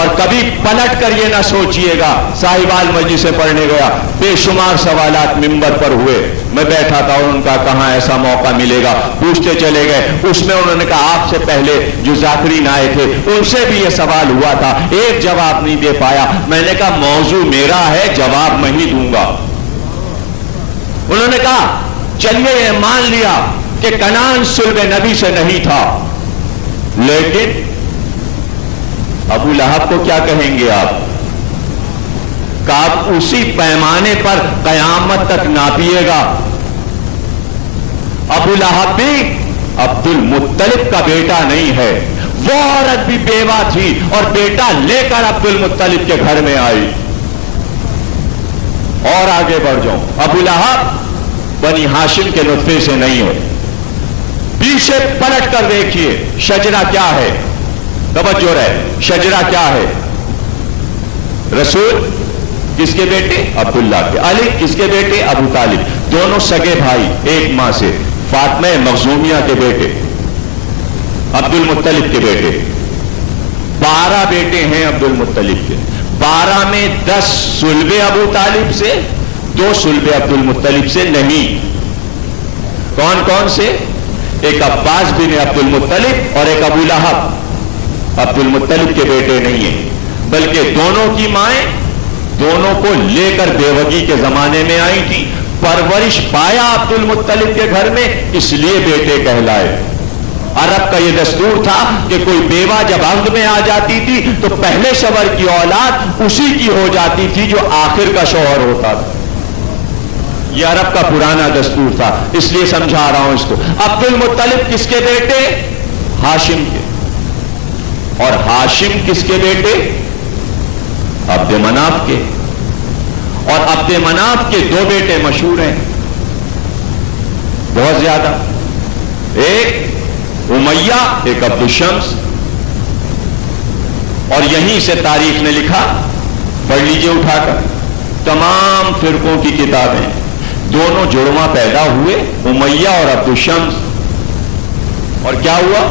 اور کبھی پلٹ کر یہ نہ سوچئے گا صاحبال مجلس سے پڑھنے گیا، بے شمار سوالات منبر پر ہوئے، میں بیٹھا تھا اور ان کا کہاں ایسا موقع ملے گا، پوچھتے چلے گئے۔ اس میں انہوں نے کہا آپ سے پہلے جو ذاکرین آئے تھے ان سے بھی یہ سوال ہوا تھا، ایک جواب نہیں دے پایا۔ میں نے کہا موضوع میرا ہے، جواب میں ہی دوں گا۔ انہوں نے کہا چلیے یہ مان لیا کہ کنان صلب نبی سے نہیں تھا، لیکن ابو لہب کو کیا کہیں گے آپ؟ کہ آپ اسی پیمانے پر قیامت تک ناپیے گا۔ ابو لہب بھی عبد المطلب کا بیٹا نہیں ہے، وہ عورت بھی بیوہ تھی اور بیٹا لے کر عبد المطلب کے گھر میں آئی۔ اور آگے بڑھ جاؤں، ابو لہب بنی ہاشم کے نطفے سے نہیں ہے۔ پیچھے پلٹ کر دیکھیے شجرہ کیا ہے، توجہ رہے، شجرہ کیا ہے؟ رسول کس کے بیٹے؟ عبداللہ کے۔ علی کس کے بیٹے؟ ابو طالب، دونوں سگے بھائی ایک ماں سے، فاطمہ مخزومیہ کے بیٹے، عبد المطلب کے بیٹے۔ 12 بیٹے ہیں عبد المطلب کے، 12 میں 10 صلب ابو طالب سے، 2 صلب عبد المطلب سے نہیں۔ کون کون سے؟ ایک عباس بن عبد المطلب اور ایک ابو لہب، عبد المطلب کے بیٹے نہیں ہیں، بلکہ دونوں کی مائیں دونوں کو لے کر بیوگی کے زمانے میں آئی تھی، پرورش پایا عبد المطلب کے گھر میں، اس لیے بیٹے کہلائے۔ عرب کا یہ دستور تھا کہ کوئی بیوہ جب عقد میں آ جاتی تھی تو پہلے شوہر کی اولاد اسی کی ہو جاتی تھی جو آخر کا شوہر ہوتا تھا۔ یہ عرب کا پرانا دستور تھا، اس لیے سمجھا رہا ہوں اس کو۔ عبد المطلب کس کے بیٹے؟ ہاشم کے۔ اور ہاشم کس کے بیٹے؟ عبد مناف کے۔ اور عبد مناف کے 2 بیٹے مشہور ہیں بہت زیادہ، ایک امیہ، ایک عبد الشمس۔ اور یہیں سے تاریخ نے لکھا، پڑھ لیجئے اٹھا کر، تمام فرقوں کی کتابیں، دونوں جڑواں پیدا ہوئے، امیہ اور عبد الشمس۔ اور کیا ہوا؟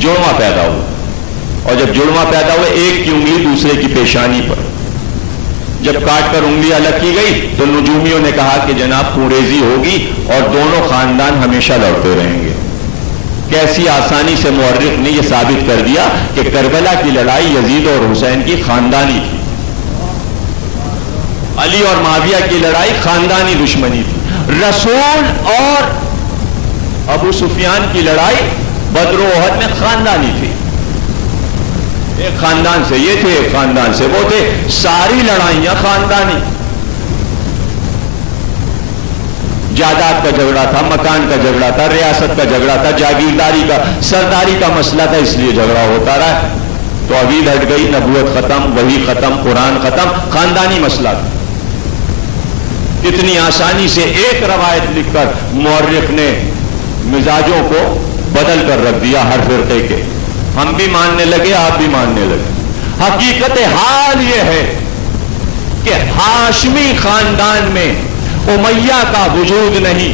جڑواں پیدا ہوا، اور جب جڑواں پیدا ہوئے ایک کی انگلی دوسرے کی پیشانی پر، جب کاٹ کر انگلی الگ کی گئی تو نجومیوں نے کہا کہ جناب خونریزی ہوگی اور دونوں خاندان ہمیشہ لڑتے رہیں گے۔ کیسی آسانی سے مورخ نے یہ ثابت کر دیا کہ کربلا کی لڑائی یزید اور حسین کی خاندانی تھی، علی اور معاویہ کی لڑائی خاندانی دشمنی تھی، رسول اور ابو سفیان کی لڑائی بدر و احد میں خاندانی تھی۔ ایک خاندان سے یہ تھے، ایک خاندان سے وہ تھے، ساری لڑائیاں خاندانی۔ جائیداد کا جھگڑا تھا، مکان کا جھگڑا تھا، ریاست کا جھگڑا تھا، جاگیرداری کا، سرداری کا مسئلہ تھا، اس لیے جھگڑا ہوتا رہا۔ توحید ہٹ گئی، نبوت ختم، وحی ختم، قرآن ختم، خاندانی مسئلہ تھا۔ اتنی آسانی سے ایک روایت لکھ کر مورخ نے مزاجوں کو بدل کر رکھ دیا ہر فرقے کے۔ ہم بھی ماننے لگے، آپ بھی ماننے لگے۔ حقیقت حال یہ ہے کہ ہاشمی خاندان میں امیہ کا وجود نہیں،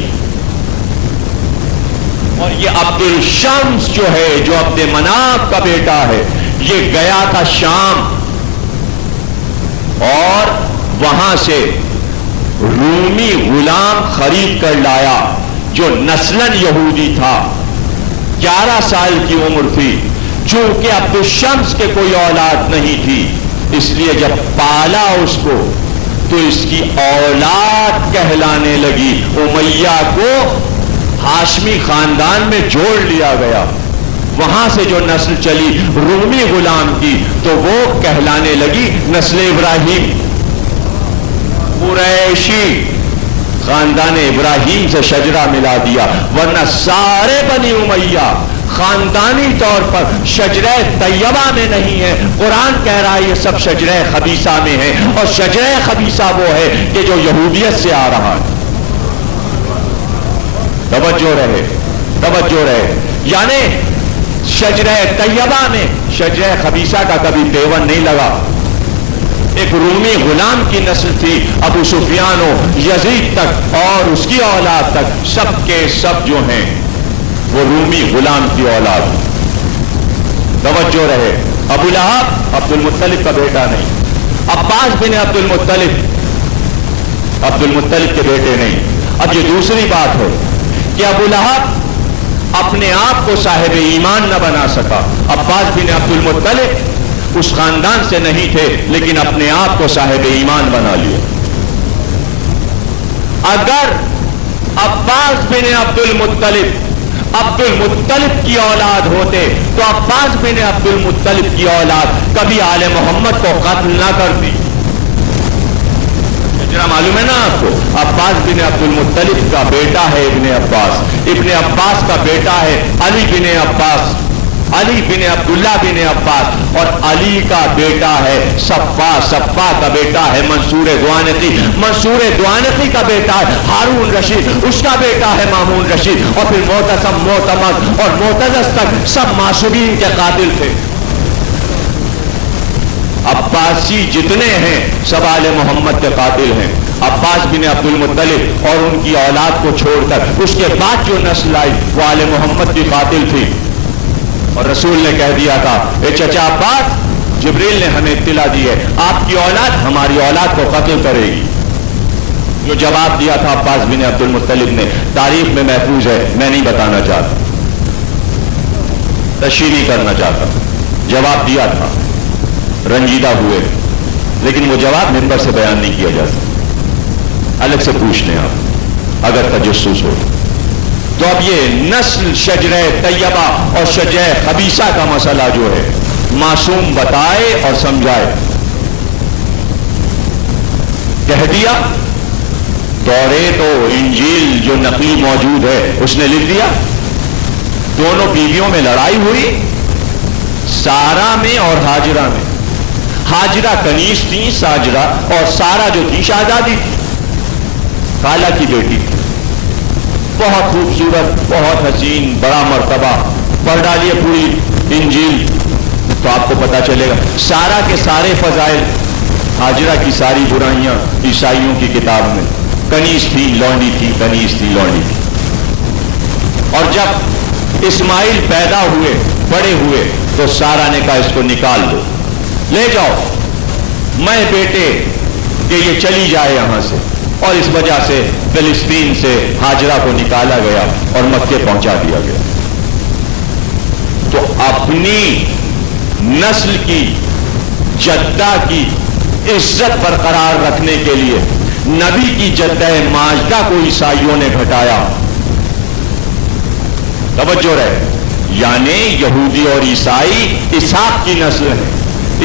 اور یہ عبد الشمس جو ہے، جو عبد مناف کا بیٹا ہے، یہ گیا تھا شام اور وہاں سے رومی غلام خرید کر لایا جو نسلاً یہودی تھا، 11 سال کی عمر تھی۔ چونکہ عبد الشمس کے کوئی اولاد نہیں تھی، اس لیے جب پالا اس کو تو اس کی اولاد کہلانے لگی۔ امیہ کو ہاشمی خاندان میں جوڑ لیا گیا، وہاں سے جو نسل چلی رومی غلام کی تو وہ کہلانے لگی نسل ابراہیم، قریشی خاندان ابراہیم سے شجرہ ملا دیا، ورنہ سارے بنی امیہ خاندانی طور پر شجرہ طیبہ میں نہیں ہے. قرآن کہہ رہا ہے یہ سب شجرہ خبیثہ میں ہے, اور شجرہ خبیثہ وہ ہے کہ جو یہودیت سے آ رہا ہے. توجہ رہے, توجہ رہے. یعنی شجرہ طیبہ میں شجرہ خبیثہ کا کبھی پیون نہیں لگا. ایک رومی غلام کی نسل تھی, ابو سفیان و یزید تک اور اس کی اولاد تک سب کے سب جو ہیں وہ رومی غلام کی اولاد. توجہ رہے. ابو لہب عبد المطلب کا بیٹا نہیں, عباس بن عبد المطلب کے بیٹے نہیں. اب یہ دوسری بات ہے کہ ابو لہب اپنے آپ کو صاحب ایمان نہ بنا سکا. عباس بن عبد المطلب اس خاندان سے نہیں تھے لیکن اپنے آپ کو صاحب ایمان بنا لیا. اگر عباس بن عبد المطلب کی اولاد ہوتے تو عباس بن عبد المطلب کی اولاد کبھی آل محمد کو قتل نہ کرتی. ذرا معلوم ہے نا آپ کو, عباس بن عبد المطلب کا بیٹا ہے ابن عباس, ابن عباس کا بیٹا ہے علی بن عباس, علی بن عبداللہ بن عباس, اور علی کا بیٹا ہے صفا, صفا کا بیٹا ہے منصور دوانقی, منصور دوانقی کا بیٹا ہے ہارون رشید, اس کا بیٹا ہے مامون رشید, اور پھر معتصم, معتمد اور معتزز تک سب معصومین کے قاتل تھے. عباسی جتنے ہیں سب آل محمد کے قاتل ہیں. عباس بن عبد المطلب اور ان کی اولاد کو چھوڑ کر اس کے بعد جو نسل آئی وہ آل محمد کی قاتل تھی. اور رسول نے کہہ دیا تھا, اے چچا عباس, جبریل نے ہمیں اطلاع دی ہے آپ کی اولاد ہماری اولاد کو قتل کرے گی. جو جواب دیا تھا عباس بن عبد المطلب نے, تاریخ میں محفوظ ہے, میں نہیں بتانا چاہتا, تشریح نہیں کرنا چاہتا. جواب دیا تھا, رنجیدہ ہوئے, لیکن وہ جواب منبر سے بیان نہیں کیا جا سکتا, الگ سے پوچھ لیں آپ اگر تجسس ہو. تو اب یہ نسل شجرہ طیبہ اور شجرہ خبیثہ کا مسئلہ جو ہے معصوم بتائے اور سمجھائے. کہہ دیا توریت و انجیل جو نقلی موجود ہے اس نے لکھ دیا. دونوں بیویوں میں لڑائی ہوئی, سارا میں اور ہاجرہ میں. ہاجرہ کنیز تھی, ساجرہ, اور سارا جو تھی شہزادی تھی, کالا کی بیٹی تھی, بہت خوبصورت, بہت حسین, بڑا مرتبہ. پڑھ ڈالیے پوری انجیل تو آپ کو پتا چلے گا. سارا کے سارے فضائل, ہاجرہ کی ساری برائیاں عیسائیوں کی کتاب میں. کنیز تھی, لونڈی تھی, کنیز تھی, لونڈی تھی. اور جب اسماعیل پیدا ہوئے, بڑے ہوئے, تو سارا نے کہا اس کو نکال دو, لے جاؤ, میں بیٹے کہ یہ چلی جائے یہاں سے. اور اس وجہ سے فلسطین سے ہاجرہ کو نکالا گیا اور مکے پہنچا دیا گیا. تو اپنی نسل کی, جدہ کی عزت برقرار رکھنے کے لیے نبی کی جدہ ماجدہ کو عیسائیوں نے گھٹایا. توجہ رہے. یعنی یہودی اور عیسائی اسحاق کی نسل ہیں.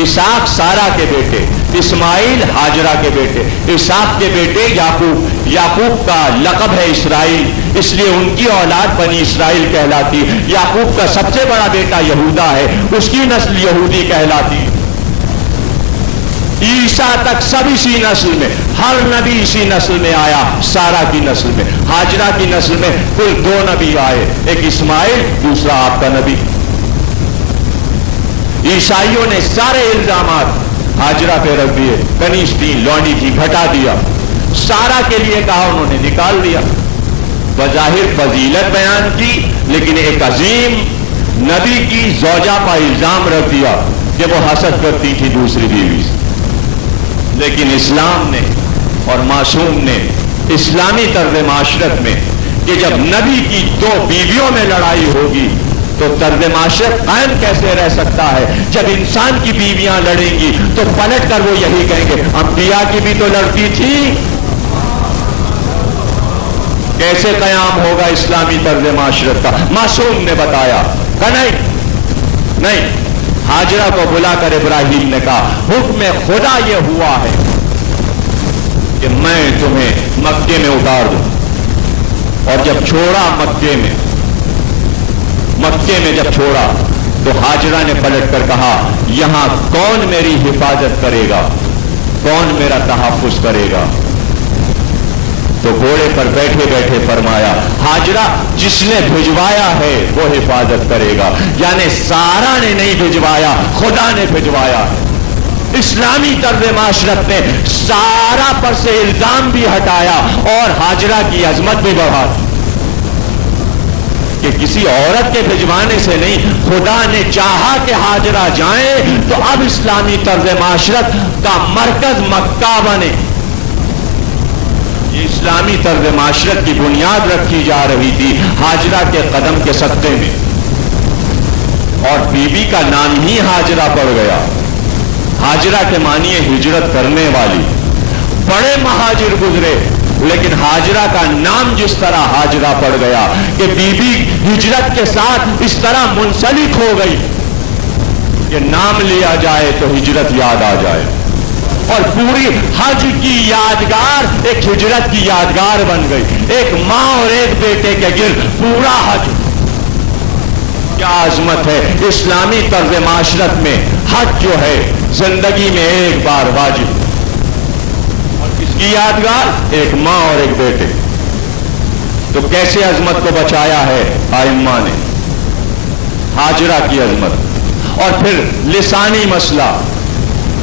اسحاق سارا کے بیٹے, اسماعیل ہاجرہ کے بیٹے, اسحاق کے بیٹے یعقوب. یعقوب کا لقب ہے اسرائیل, اس لیے ان کی اولاد بنی اسرائیل کہلاتی. یعقوب کا سب سے بڑا بیٹا یہودا ہے, اس کی نسل یہودی کہلاتی. عیسیٰ تک سب اسی نسل میں, ہر نبی اسی نسل میں آیا. سارا کی نسل میں, ہاجرہ کی نسل میں کل 2 نبی آئے, ایک اسماعیل, دوسرا آپ کا نبی. عیسائیوں نے سارے الزامات ہاجرہ پہ رکھ دیے, کنیز تھی, لونڈی تھی, گھٹا دیا. سارا کے لیے کہا, انہوں نے نکال دیا. بظاہر فضیلت بیان کی, لیکن ایک عظیم نبی کی زوجہ کا الزام رکھ دیا کہ وہ حسد کرتی تھی دوسری بیوی سے. لیکن اسلام نے اور معصوم نے اسلامی طرز معاشرت میں کہ جب نبی کی 2 بیویوں میں لڑائی ہوگی تو طرز معاشرت قائم کیسے رہ سکتا ہے؟ جب انسان کی بیویاں لڑیں گی تو پلٹ کر وہ یہی کہیں گے انبیاء کی بھی تو لڑتی تھی. کیسے قیام ہوگا اسلامی طرز معاشرت کا؟ معصوم نے بتایا کہ نہیں. ہاجرہ کو بلا کر ابراہیم نے کہا حکم خدا یہ ہوا ہے کہ میں تمہیں مکے میں اتار دوں. اور جب چھوڑا مکے میں, مکے میں جب چھوڑا تو حاجرہ نے پلٹ کر کہا یہاں کون میری حفاظت کرے گا, کون میرا تحفظ کرے گا؟ تو گھوڑے پر بیٹھے بیٹھے فرمایا حاجرہ جس نے بھجوایا ہے وہ حفاظت کرے گا. یعنی سارا نے نہیں بھجوایا, خدا نے بھجوایا ہے. اسلامی طرز معاشرت نے سارا پر سے الزام بھی ہٹایا اور حاجرہ کی عظمت بھی بڑھا دی کہ کسی عورت کے بھجوانے سے نہیں, خدا نے چاہا کہ حاجرہ جائیں تو اب اسلامی طرز معاشرت کا مرکز مکہ بنے. یہ اسلامی طرز معاشرت کی بنیاد رکھی جا رہی تھی حاجرہ کے قدم کے صدقے میں, اور بی بی کا نام ہی حاجرہ پڑ گیا. حاجرہ کے معنی ہجرت کرنے والی. بڑے مہاجر گزرے لیکن حاجرہ کا نام جس طرح حاجرہ پڑ گیا کہ بی بی ہجرت کے ساتھ اس طرح منسلک ہو گئی کہ نام لیا جائے تو ہجرت یاد آ جائے, اور پوری حج کی یادگار ایک ہجرت کی یادگار بن گئی. ایک ماں اور ایک بیٹے کے گرد پورا حج. کیا عظمت ہے اسلامی طرز معاشرت میں. حج جو ہے زندگی میں ایک بار واجب, اور کس کی یادگار؟ ایک ماں اور ایک بیٹے. تو کیسے عظمت کو بچایا ہے ائمہ نے؟ حاجرہ کی عظمت. اور پھر لسانی مسئلہ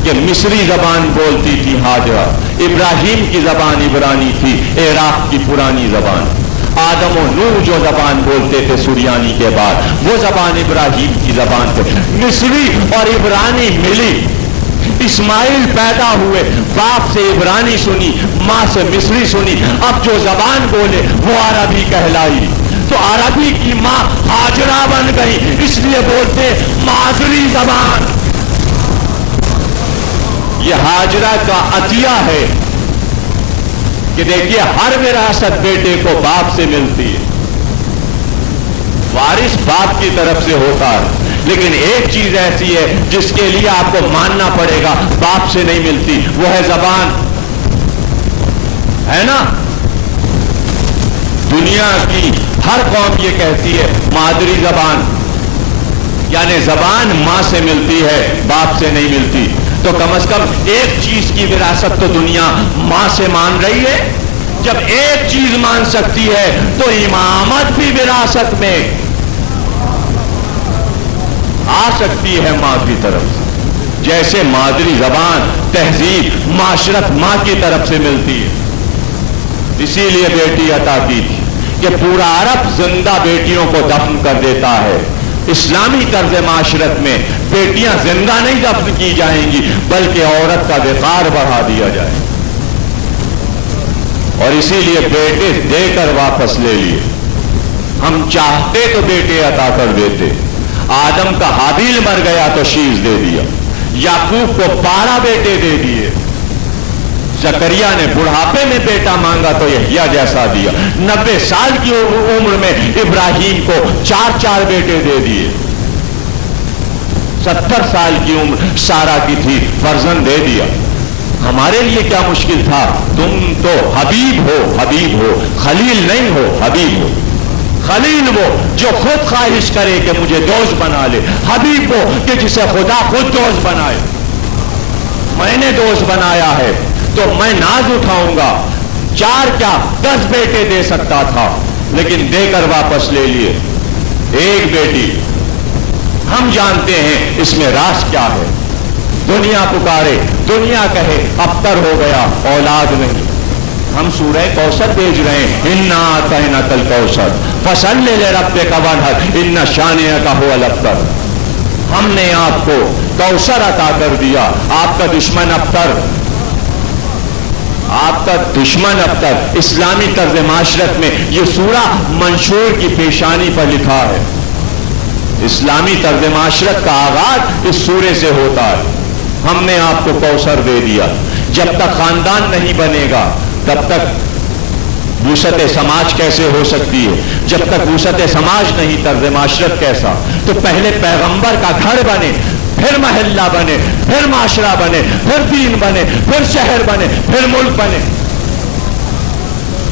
کہ مصری زبان بولتی تھی حاجرہ, ابراہیم کی زبان عبرانی تھی, عراق کی پرانی زبان. آدم و نوح جو زبان بولتے تھے سریانی کے بعد, وہ زبان ابراہیم کی زبان تھے. مصری اور عبرانی ملی, اسماعیل پیدا ہوئے, باپ سے عبرانی سنی, ماں سے مصری سنی, اب جو زبان بولے وہ عربی کہلائی. تو عربی کی ماں حاجرہ بن گئی, اس لیے بولتے مادری زبان. یہ حاجرہ کا عطیہ ہے کہ دیکھیے ہر وراثت بیٹے کو باپ سے ملتی ہے, وارث باپ کی طرف سے ہوتا ہے, لیکن ایک چیز ایسی ہے جس کے لیے آپ کو ماننا پڑے گا, باپ سے نہیں ملتی, وہ ہے زبان. ہے نا, دنیا کی ہر قوم یہ کہتی ہے مادری زبان, یعنی زبان ماں سے ملتی ہے, باپ سے نہیں ملتی. تو کم از کم ایک چیز کی وراثت تو دنیا ماں سے مان رہی ہے. جب ایک چیز مان سکتی ہے تو امامت بھی وراثت میں آ سکتی ہے ماں کی طرف سے. جیسے مادری زبان, تہذیب, معاشرت ماں کی طرف سے ملتی ہے. اسی لیے بیٹی عطا کی تھی کہ پورا عرب زندہ بیٹیوں کو دفن کر دیتا ہے. اسلامی طرز معاشرت میں بیٹیاں زندہ نہیں دفن کی جائیں گی بلکہ عورت کا وقار بڑھا دیا جائے. اور اسی لیے بیٹے دے کر واپس لے لیے. ہم چاہتے تو بیٹے عطا کر دیتے. آدم کا حابیل مر گیا تو شیز دے دیا, یعقوب کو 12 بیٹے دے دیے. زکریا نے بڑھاپے میں بیٹا مانگا تو یحییٰ جیسا دیا. 90 سال کی عمر میں ابراہیم کو 4 بیٹے دے دیے. 70 سال کی عمر سارا کی تھی, فرزند دے دیا. ہمارے لیے کیا مشکل تھا؟ تم تو حبیب ہو, حبیب ہو, خلیل نہیں ہو, حبیب ہو. خلیل وہ جو خود خواہش کرے کہ مجھے دوست بنا لے, حبیب وہ کہ جسے خدا خود دوست بنائے. میں نے دوست بنایا ہے تو میں ناز اٹھاؤں گا. 4 کیا 10 بیٹے دے سکتا تھا لیکن دے کر واپس لے لیے. ایک بیٹی. ہم جانتے ہیں اس میں راز کیا ہے. دنیا پکارے, دنیا کہے ابتر ہو گیا, اولاد نہیں. ہم سورہ کوثر بھیج رہے ہیں, انا اعطیناک الکوثر فصل لربک وانحر ان شانئک هو الابتر. ہم نے آپ کو کوثر عطا کر دیا, آپ کا دشمن ابتر, آپ کا دشمن ابتر. اسلامی طرز معاشرت میں یہ سورہ منشور کی پیشانی پر لکھا ہے. اسلامی طرز معاشرت کا آغاز اس سورے سے ہوتا ہے. ہم نے آپ کو کوثر دے دیا. جب تک خاندان نہیں بنے گا تب تک وسعت سماج کیسے ہو سکتی ہے؟ جب تک وسعت سماج نہیں طرز معاشرت کیسا؟ تو پہلے پیغمبر کا گھر بنے, پھر محلہ بنے, پھر معاشرہ بنے, پھر دین بنے, پھر شہر بنے, پھر ملک بنے.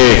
1,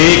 1,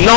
9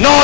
9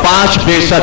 5%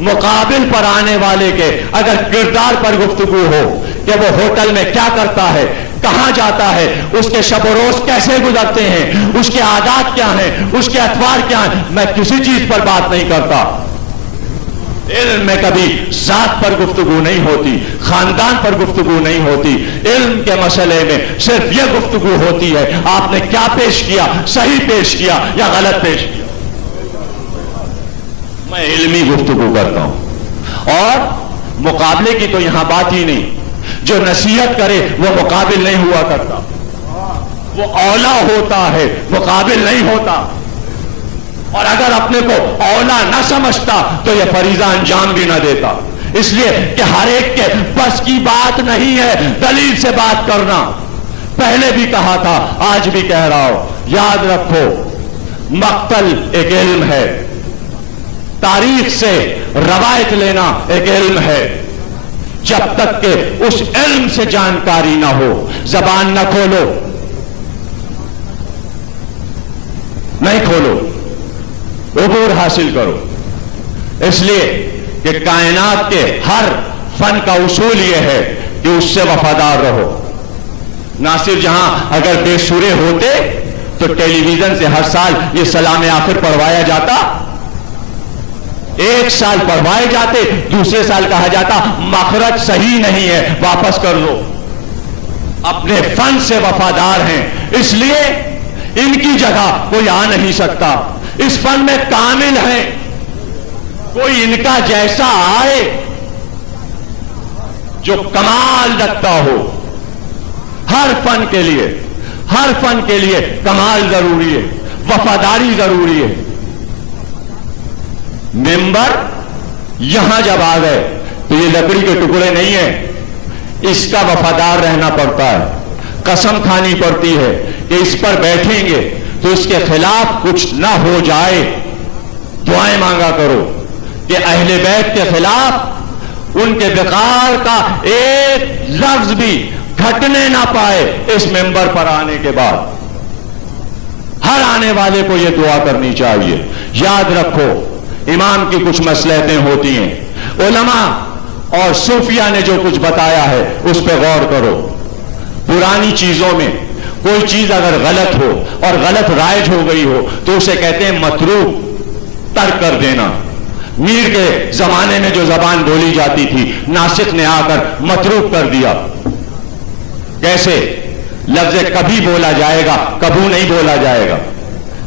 مقابل پر آنے والے کے اگر کردار پر گفتگو ہو کہ وہ ہوٹل میں کیا کرتا ہے, کہاں جاتا ہے, اس کے شب و روز کیسے گزرتے ہیں, اس کے عادات کیا ہیں, اس کے اطوار کیا ہیں, میں کسی چیز پر بات نہیں کرتا. علم میں کبھی ذات پر گفتگو نہیں ہوتی, خاندان پر گفتگو نہیں ہوتی. علم کے مسئلے میں صرف یہ گفتگو ہوتی ہے آپ نے کیا پیش کیا, صحیح پیش کیا یا غلط پیش کیا. میں علمی گفتگو کرتا ہوں, اور مقابلے کی تو یہاں بات ہی نہیں. جو نصیحت کرے وہ مقابل نہیں ہوا کرتا, وہ اولا ہوتا ہے, مقابل نہیں ہوتا. اور اگر اپنے کو اولا نہ سمجھتا تو یہ فریضہ انجام بھی نہ دیتا. اس لیے کہ ہر ایک کے بس کی بات نہیں ہے دلیل سے بات کرنا. پہلے بھی کہا تھا, آج بھی کہہ رہا ہوں, یاد رکھو مقتل ایک علم ہے, تاریخ سے روایت لینا ایک علم ہے. جب تک کہ اس علم سے جانکاری نہ ہو زبان نہ کھولو, نہیں کھولو, عبور حاصل کرو. اس لیے کہ کائنات کے ہر فن کا اصول یہ ہے کہ اس سے وفادار رہو. ناصر جہاں اگر بے سورے ہوتے تو ٹیلی ویژن سے ہر سال یہ سلام آخر پڑھوایا جاتا, ایک سال پڑھوائے جاتے, دوسرے سال کہا جاتا مخرج صحیح نہیں ہے واپس کر لو. اپنے فن سے وفادار ہیں, اس لیے ان کی جگہ کوئی آ نہیں سکتا. اس فن میں کامل ہیں, کوئی ان کا جیسا آئے جو کمال رکھتا ہو. ہر فن کے لیے, ہر فن کے لیے کمال ضروری ہے, وفاداری ضروری ہے. ممبر یہاں جب آ گئے تو یہ لکڑی کے ٹکڑے نہیں ہیں, اس کا وفادار رہنا پڑتا ہے. قسم کھانی پڑتی ہے کہ اس پر بیٹھیں گے تو اس کے خلاف کچھ نہ ہو جائے. دعائیں مانگا کرو کہ اہل بیت کے خلاف ان کے وقار کا ایک لفظ بھی گھٹنے نہ پائے اس ممبر پر آنے کے بعد. ہر آنے والے کو یہ دعا کرنی چاہیے. یاد رکھو امام کی کچھ مصلحتیں ہوتی ہیں, علماء اور صوفیہ نے جو کچھ بتایا ہے اس پہ غور کرو. پرانی چیزوں میں کوئی چیز اگر غلط ہو اور غلط رائج ہو گئی ہو تو اسے کہتے ہیں متروک, ترک کر دینا. میر کے زمانے میں جو زبان بولی جاتی تھی ناسخ نے آ کر متروک کر دیا. کیسے؟ لفظ کبھی بولا جائے گا, کبو نہیں بولا جائے گا.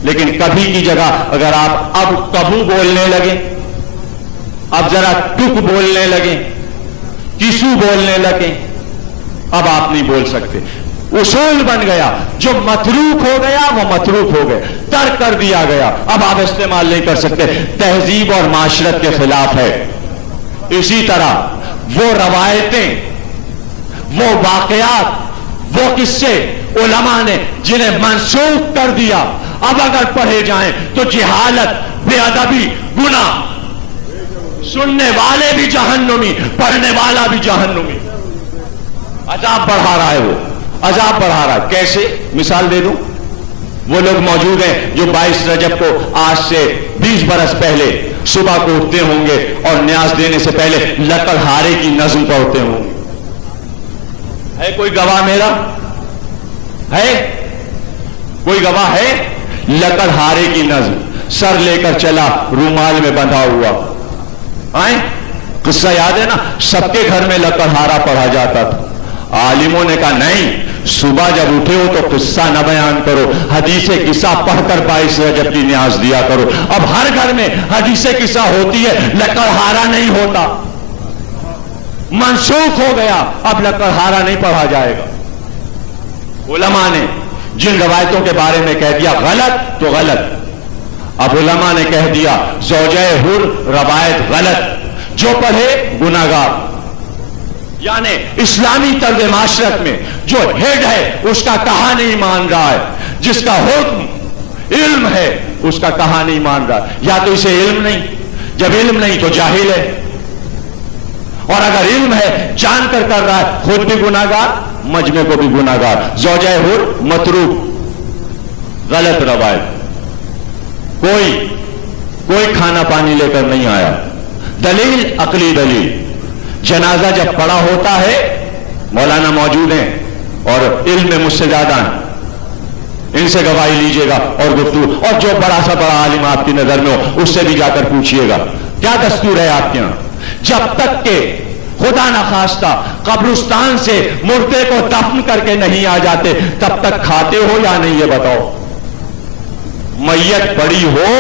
لیکن کبھی کی جگہ اگر آپ اب کبو بولنے لگے, اب ذرا ٹک بولنے لگے, کسو بولنے لگے, اب آپ نہیں بول سکتے. اصول بن گیا, جو متروک ہو گیا وہ متروک ہو گئے, ترک کر دیا گیا, اب آپ استعمال نہیں کر سکتے. تہذیب اور معاشرت کے خلاف ہے. اسی طرح وہ روایتیں, وہ واقعات, وہ قصے علماء نے جنہیں منسوخ کر دیا, اب اگر پڑھے جائیں تو جہالت, بے ادبی, گناہ. سننے والے بھی جہنمی, پڑھنے والا بھی جہنمی. عذاب بڑھا رہا ہے, وہ عذاب بڑھا رہا ہے. کیسے؟ مثال دے دوں. وہ لوگ موجود ہیں جو 22 رجب کو آج سے 20 برس پہلے صبح کو اٹھتے ہوں گے اور نیاز دینے سے پہلے لکڑہارے کی نظم پڑھتے ہوں گے. ہے کوئی گواہ میرا؟ ہے کوئی گواہ ہے؟ لکڑہارے کی نظم, سر لے کر چلا, رومال میں بندھا ہوا. آئیں قصہ یاد ہے نا, سب کے گھر میں لکڑہارا پڑھا جاتا تھا. عالموں نے کہا نہیں, صبح جب اٹھے ہو تو قصہ نہ بیان کرو, حدیث قصہ پڑھ کر 22 رجب کی نیاز دیا کرو. اب ہر گھر میں حدیث قصہ ہوتی ہے, لکڑہارا نہیں ہوتا, منسوخ ہو گیا. اب لکڑہارا نہیں پڑھا جائے گا. علماء نے جن روایتوں کے بارے میں کہہ دیا غلط تو غلط. اب علماء نے کہہ دیا زوجہ حر روایت غلط, جو پڑھے گناہگار. یعنی اسلامی طرز معاشرت میں جو ہیڈ ہے اس کا کہا نہیں مان رہا ہے, جس کا حکم علم ہے اس کا کہا نہیں مان رہا. یا تو اسے علم نہیں, جب علم نہیں تو جاہل ہے, اور اگر علم ہے جان کر رہا ہے خود بھی گناہگار, مجمع کو بھی گناہگار. زوجہ حر متروک, غلط روایت. کوئی کھانا پانی لے کر نہیں آیا, دلیل عقلی دلیل. جنازہ جب پڑا ہوتا ہے, مولانا موجود ہیں اور علم میں مجھ سے زیادہ ہیں, ان سے گواہی لیجئے گا اور گفتگو, اور جو بڑا سا بڑا عالم آپ کی نظر میں ہو اس سے بھی جا کر پوچھئے گا کیا دستور ہے آپ کے یہاں. جب تک کہ خدا نخواستہ قبرستان سے مردے کو دفن کر کے نہیں آ جاتے تب تک کھاتے ہو یا نہیں, یہ بتاؤ. میت پڑی ہو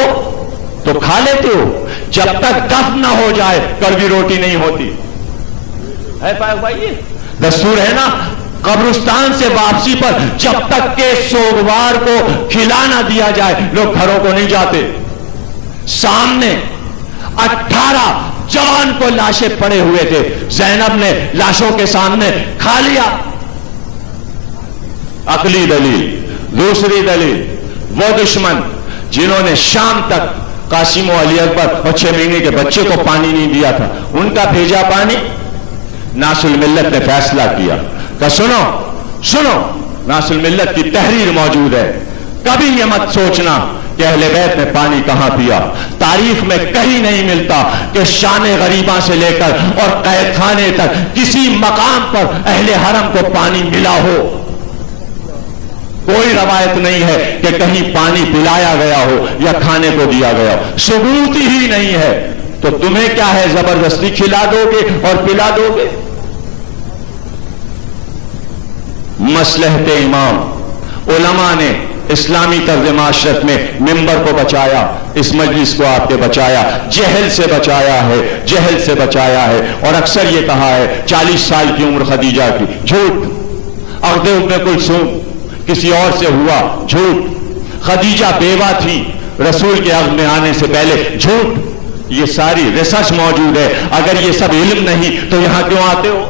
تو کھا لیتے ہو, جب تک دفن نہ ہو جائے کڑوی روٹی نہیں ہوتی ہے. بھائی دستور ہے نا, قبرستان سے واپسی پر جب تک کہ سوگوار کو کھلا نہ دیا جائے لوگ گھروں کو نہیں جاتے. سامنے 18 جوان کو لاشیں پڑے ہوئے تھے, زینب نے لاشوں کے سامنے کھا لیا. عقلی دلیل. دوسری دلیل, وہ دشمن جنہوں نے شام تک قاسم و علی اکبر اور 6 مہینے کے بچے کو پانی نہیں دیا تھا, ان کا بھیجا پانی ناصر الملت نے فیصلہ کیا کہ سنو ناصر الملت کی تحریر موجود ہے, کبھی یہ مت سوچنا کہ اہل بیت نے پانی کہاں پیا. تاریخ میں کہیں نہیں ملتا کہ شان غریباں سے لے کر اور قید خانے تک کسی مقام پر اہل حرم کو پانی ملا ہو. کوئی روایت نہیں ہے کہ کہیں پانی پلایا گیا ہو یا کھانے کو دیا گیا ہو, ثبوت ہی نہیں ہے. تو تمہیں کیا ہے, زبردستی کھلا دو گے اور پلا دو گے. مصلحت امام. علماء نے اسلامی طرز معاشرت میں ممبر کو بچایا, اس مجلس کو آپ کے بچایا, جہل سے بچایا ہے, جہل سے بچایا ہے. اور اکثر یہ کہا ہے 40 سال کی عمر خدیجہ کی, جھوٹ. عقد ابن کلثوم کسی اور سے ہوا, جھوٹ. خدیجہ بیوہ تھی رسول کے عقد میں آنے سے پہلے, جھوٹ. یہ ساری ریسرچ موجود ہے. اگر یہ سب علم نہیں تو یہاں کیوں آتے ہو؟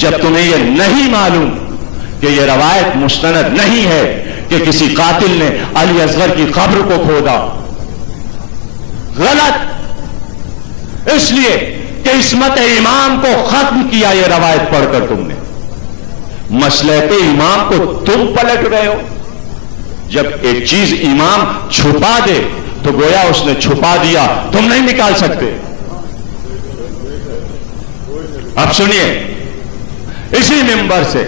جب تمہیں یہ نہیں معلوم کہ یہ روایت مستند نہیں ہے کہ کسی قاتل نے علی اصغر کی قبر کو کھودا. غلط اس لیے کہ عصمت امام کو ختم کیا یہ روایت پڑھ کر تم نے. مصلحت امام کو تم پلٹ رہے ہو. جب ایک چیز امام چھپا دے تو گویا اس نے چھپا دیا, تم نہیں نکال سکتے. اب سنیے, اسی ممبر سے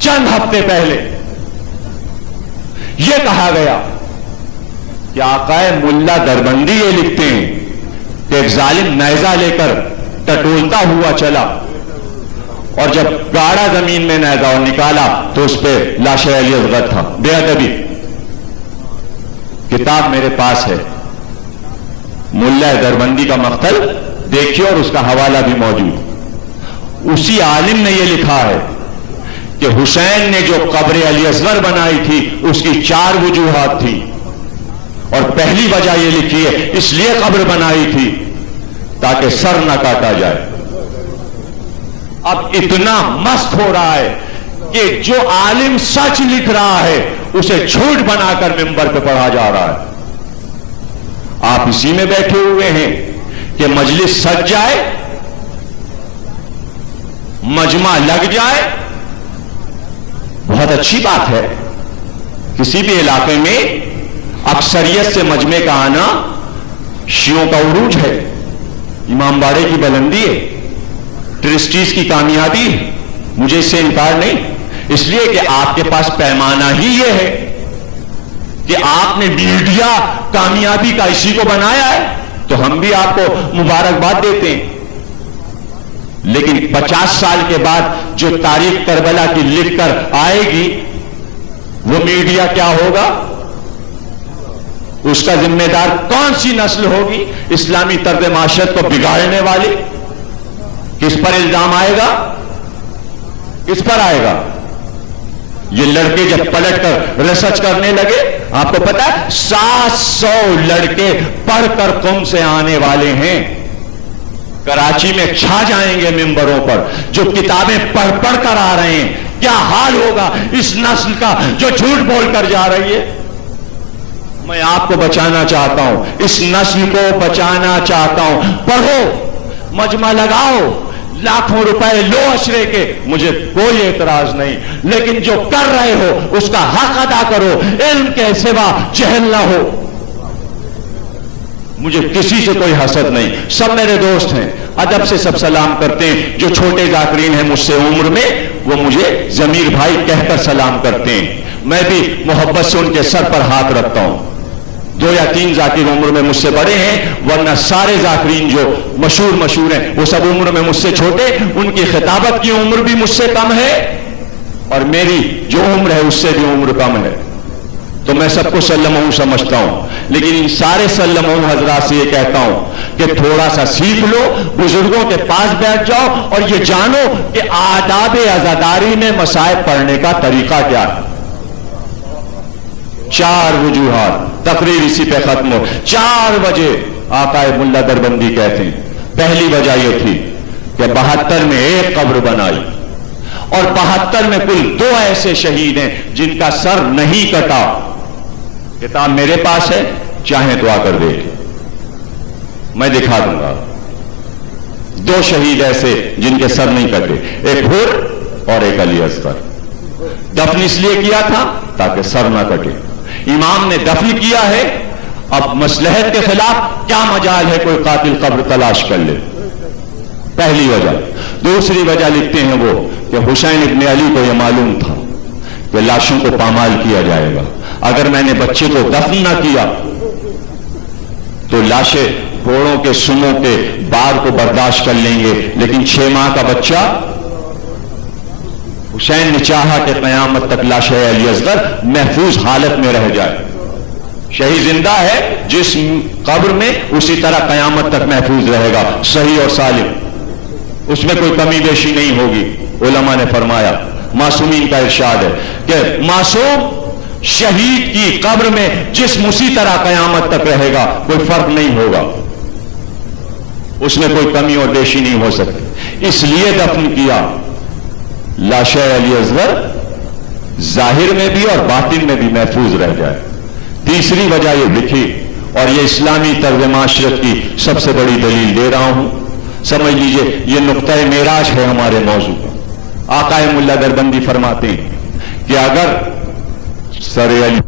چند ہفتے پہلے یہ کہا گیا کہ آقائے ملا دربندی یہ لکھتے ہیں کہ ایک ظالم نیزہ لے کر ٹٹولتا ہوا چلا, اور جب گاڑا زمین میں نیزہ اور نکالا تو اس پہ لاش علی اصغر تھا. بے ادبی. کتاب میرے پاس ہے, ملا دربندی کا مقتل, دیکھیے, اور اس کا حوالہ بھی موجود. اسی عالم نے یہ لکھا ہے کہ حسین نے جو قبر علی اصغر بنائی تھی اس کی 4 وجوہات تھی, اور پہلی وجہ یہ لکھی ہے اس لیے قبر بنائی تھی تاکہ سر نہ کاٹا جائے. اب اتنا مست ہو رہا ہے کہ جو عالم سچ لکھ رہا ہے اسے جھوٹ بنا کر ممبر پہ پڑھا جا رہا ہے. آپ اسی میں بیٹھے ہوئے ہیں کہ مجلس سج جائے, مجمع لگ جائے, بہت اچھی بات ہے. کسی بھی علاقے میں اکثریت سے مجمع کا آنا شیعوں کا عروج ہے, امام باڑے کی بلندی ہے, ٹرسٹیز کی کامیابی ہے. مجھے اس سے انکار نہیں, اس لیے کہ آپ کے پاس پیمانہ ہی یہ ہے کہ آپ نے میڈیا کامیابی کا اسی کو بنایا ہے, تو ہم بھی آپ کو مبارکباد دیتے ہیں. لیکن 50 سال کے بعد جو تاریخ کربلا کی لکھ کر آئے گی وہ میڈیا کیا ہوگا, اس کا ذمہ دار کون سی نسل ہوگی اسلامی طرز معاشرت کو بگاڑنے والی؟ کس پر الزام آئے گا, کس پر آئے گا؟ یہ لڑکے جب پلٹ کر ریسرچ کرنے لگے, آپ کو پتا ہے 700 لڑکے پڑھ کر قم سے آنے والے ہیں, کراچی میں چھا جائیں گے ممبروں پر, جو کتابیں پڑھ پڑھ کر آ رہے ہیں. کیا حال ہوگا اس نسل کا جو جھوٹ بول کر جا رہی ہے؟ میں آپ کو بچانا چاہتا ہوں, اس نسل کو بچانا چاہتا ہوں. پڑھو, مجمع لگاؤ, لاکھوں روپے لو اشرے کے, مجھے کوئی اعتراض نہیں, لیکن جو کر رہے ہو اس کا حق ادا کرو, علم کے سوا جہل نہ ہو. مجھے کسی سے کوئی حسد نہیں، سب میرے دوست ہیں، ادب سے سب سلام کرتے ہیں۔ جو چھوٹے ذاکرین ہیں مجھ سے عمر میں، وہ مجھے ضمیر بھائی کہہ کر سلام کرتے ہیں، میں بھی محبت سے ان کے سر پر ہاتھ رکھتا ہوں۔ 2 یا 3 ذاکر عمر میں مجھ سے بڑے ہیں، ورنہ سارے ذاکرین جو مشہور ہیں وہ سب عمر میں مجھ سے چھوٹے، ان کی خطابت کی عمر بھی مجھ سے کم ہے، اور میری جو عمر ہے اس سے بھی عمر کم ہے، تو میں سب کو سلم سمجھتا ہوں۔ لیکن ان سارے سلم حضرات سے یہ کہتا ہوں کہ تھوڑا سا سیکھ لو، بزرگوں کے پاس بیٹھ جاؤ، اور یہ جانو کہ آداب عزاداری میں مصائب پڑھنے کا طریقہ کیا ہے۔ 4 وجوہات، تقریر اسی پہ ختم ہو۔ 4 وجہ آقا ملا دربندی کہتے ہیں۔ پہلی وجہ یہ تھی کہ 72 میں ایک قبر بنائی، اور 72 میں کل 2 ایسے شہید ہیں جن کا سر نہیں کٹا۔ کتاب میرے پاس ہے، چاہیں تو آ کر دیکھ، میں دکھا دوں گا۔ 2 شہید ایسے جن کے سر نہیں کٹے، ایک حر اور ایک علی اصغر۔ دفن اس لیے کیا تھا تاکہ سر نہ کٹے۔ امام نے دفن کیا ہے، اب مصلحت کے خلاف کیا مجال ہے کوئی قاتل قبر تلاش کر لے، پہلی وجہ۔ دوسری وجہ لکھتے ہیں وہ کہ حسین ابن علی کو یہ معلوم تھا کہ لاشوں کو پامال کیا جائے گا، اگر میں نے بچے کو دفن نہ کیا تو لاشیں گھوڑوں کے سموں کے بار کو برداشت کر لیں گے، لیکن 6 ماہ کا بچہ، حسین نے چاہا کہ قیامت تک لاش علی اصغر محفوظ حالت میں رہ جائے۔ شہید زندہ ہے جس قبر میں، اسی طرح قیامت تک محفوظ رہے گا، صحیح اور سالم، اس میں کوئی کمی بیشی نہیں ہوگی۔ علماء نے فرمایا، معصومین کا ارشاد ہے کہ معصوم شہید کی قبر میں جسم اسی طرح قیامت تک رہے گا، کوئی فرق نہیں ہوگا، اس میں کوئی کمی اور بیشی نہیں ہو سکتی، اس لیے دفن کیا۔ لاش علی اصغر ظاہر میں بھی اور باطن میں بھی محفوظ رہ جائے۔ تیسری وجہ یہ لکھی، اور یہ اسلامی طرز معاشرت کی سب سے بڑی دلیل دے رہا ہوں، سمجھ لیجئے یہ نقطہ معراج ہے ہمارے موضوع کا۔ آقا ملا دربندی فرماتے ہیں کہ اگر سر علی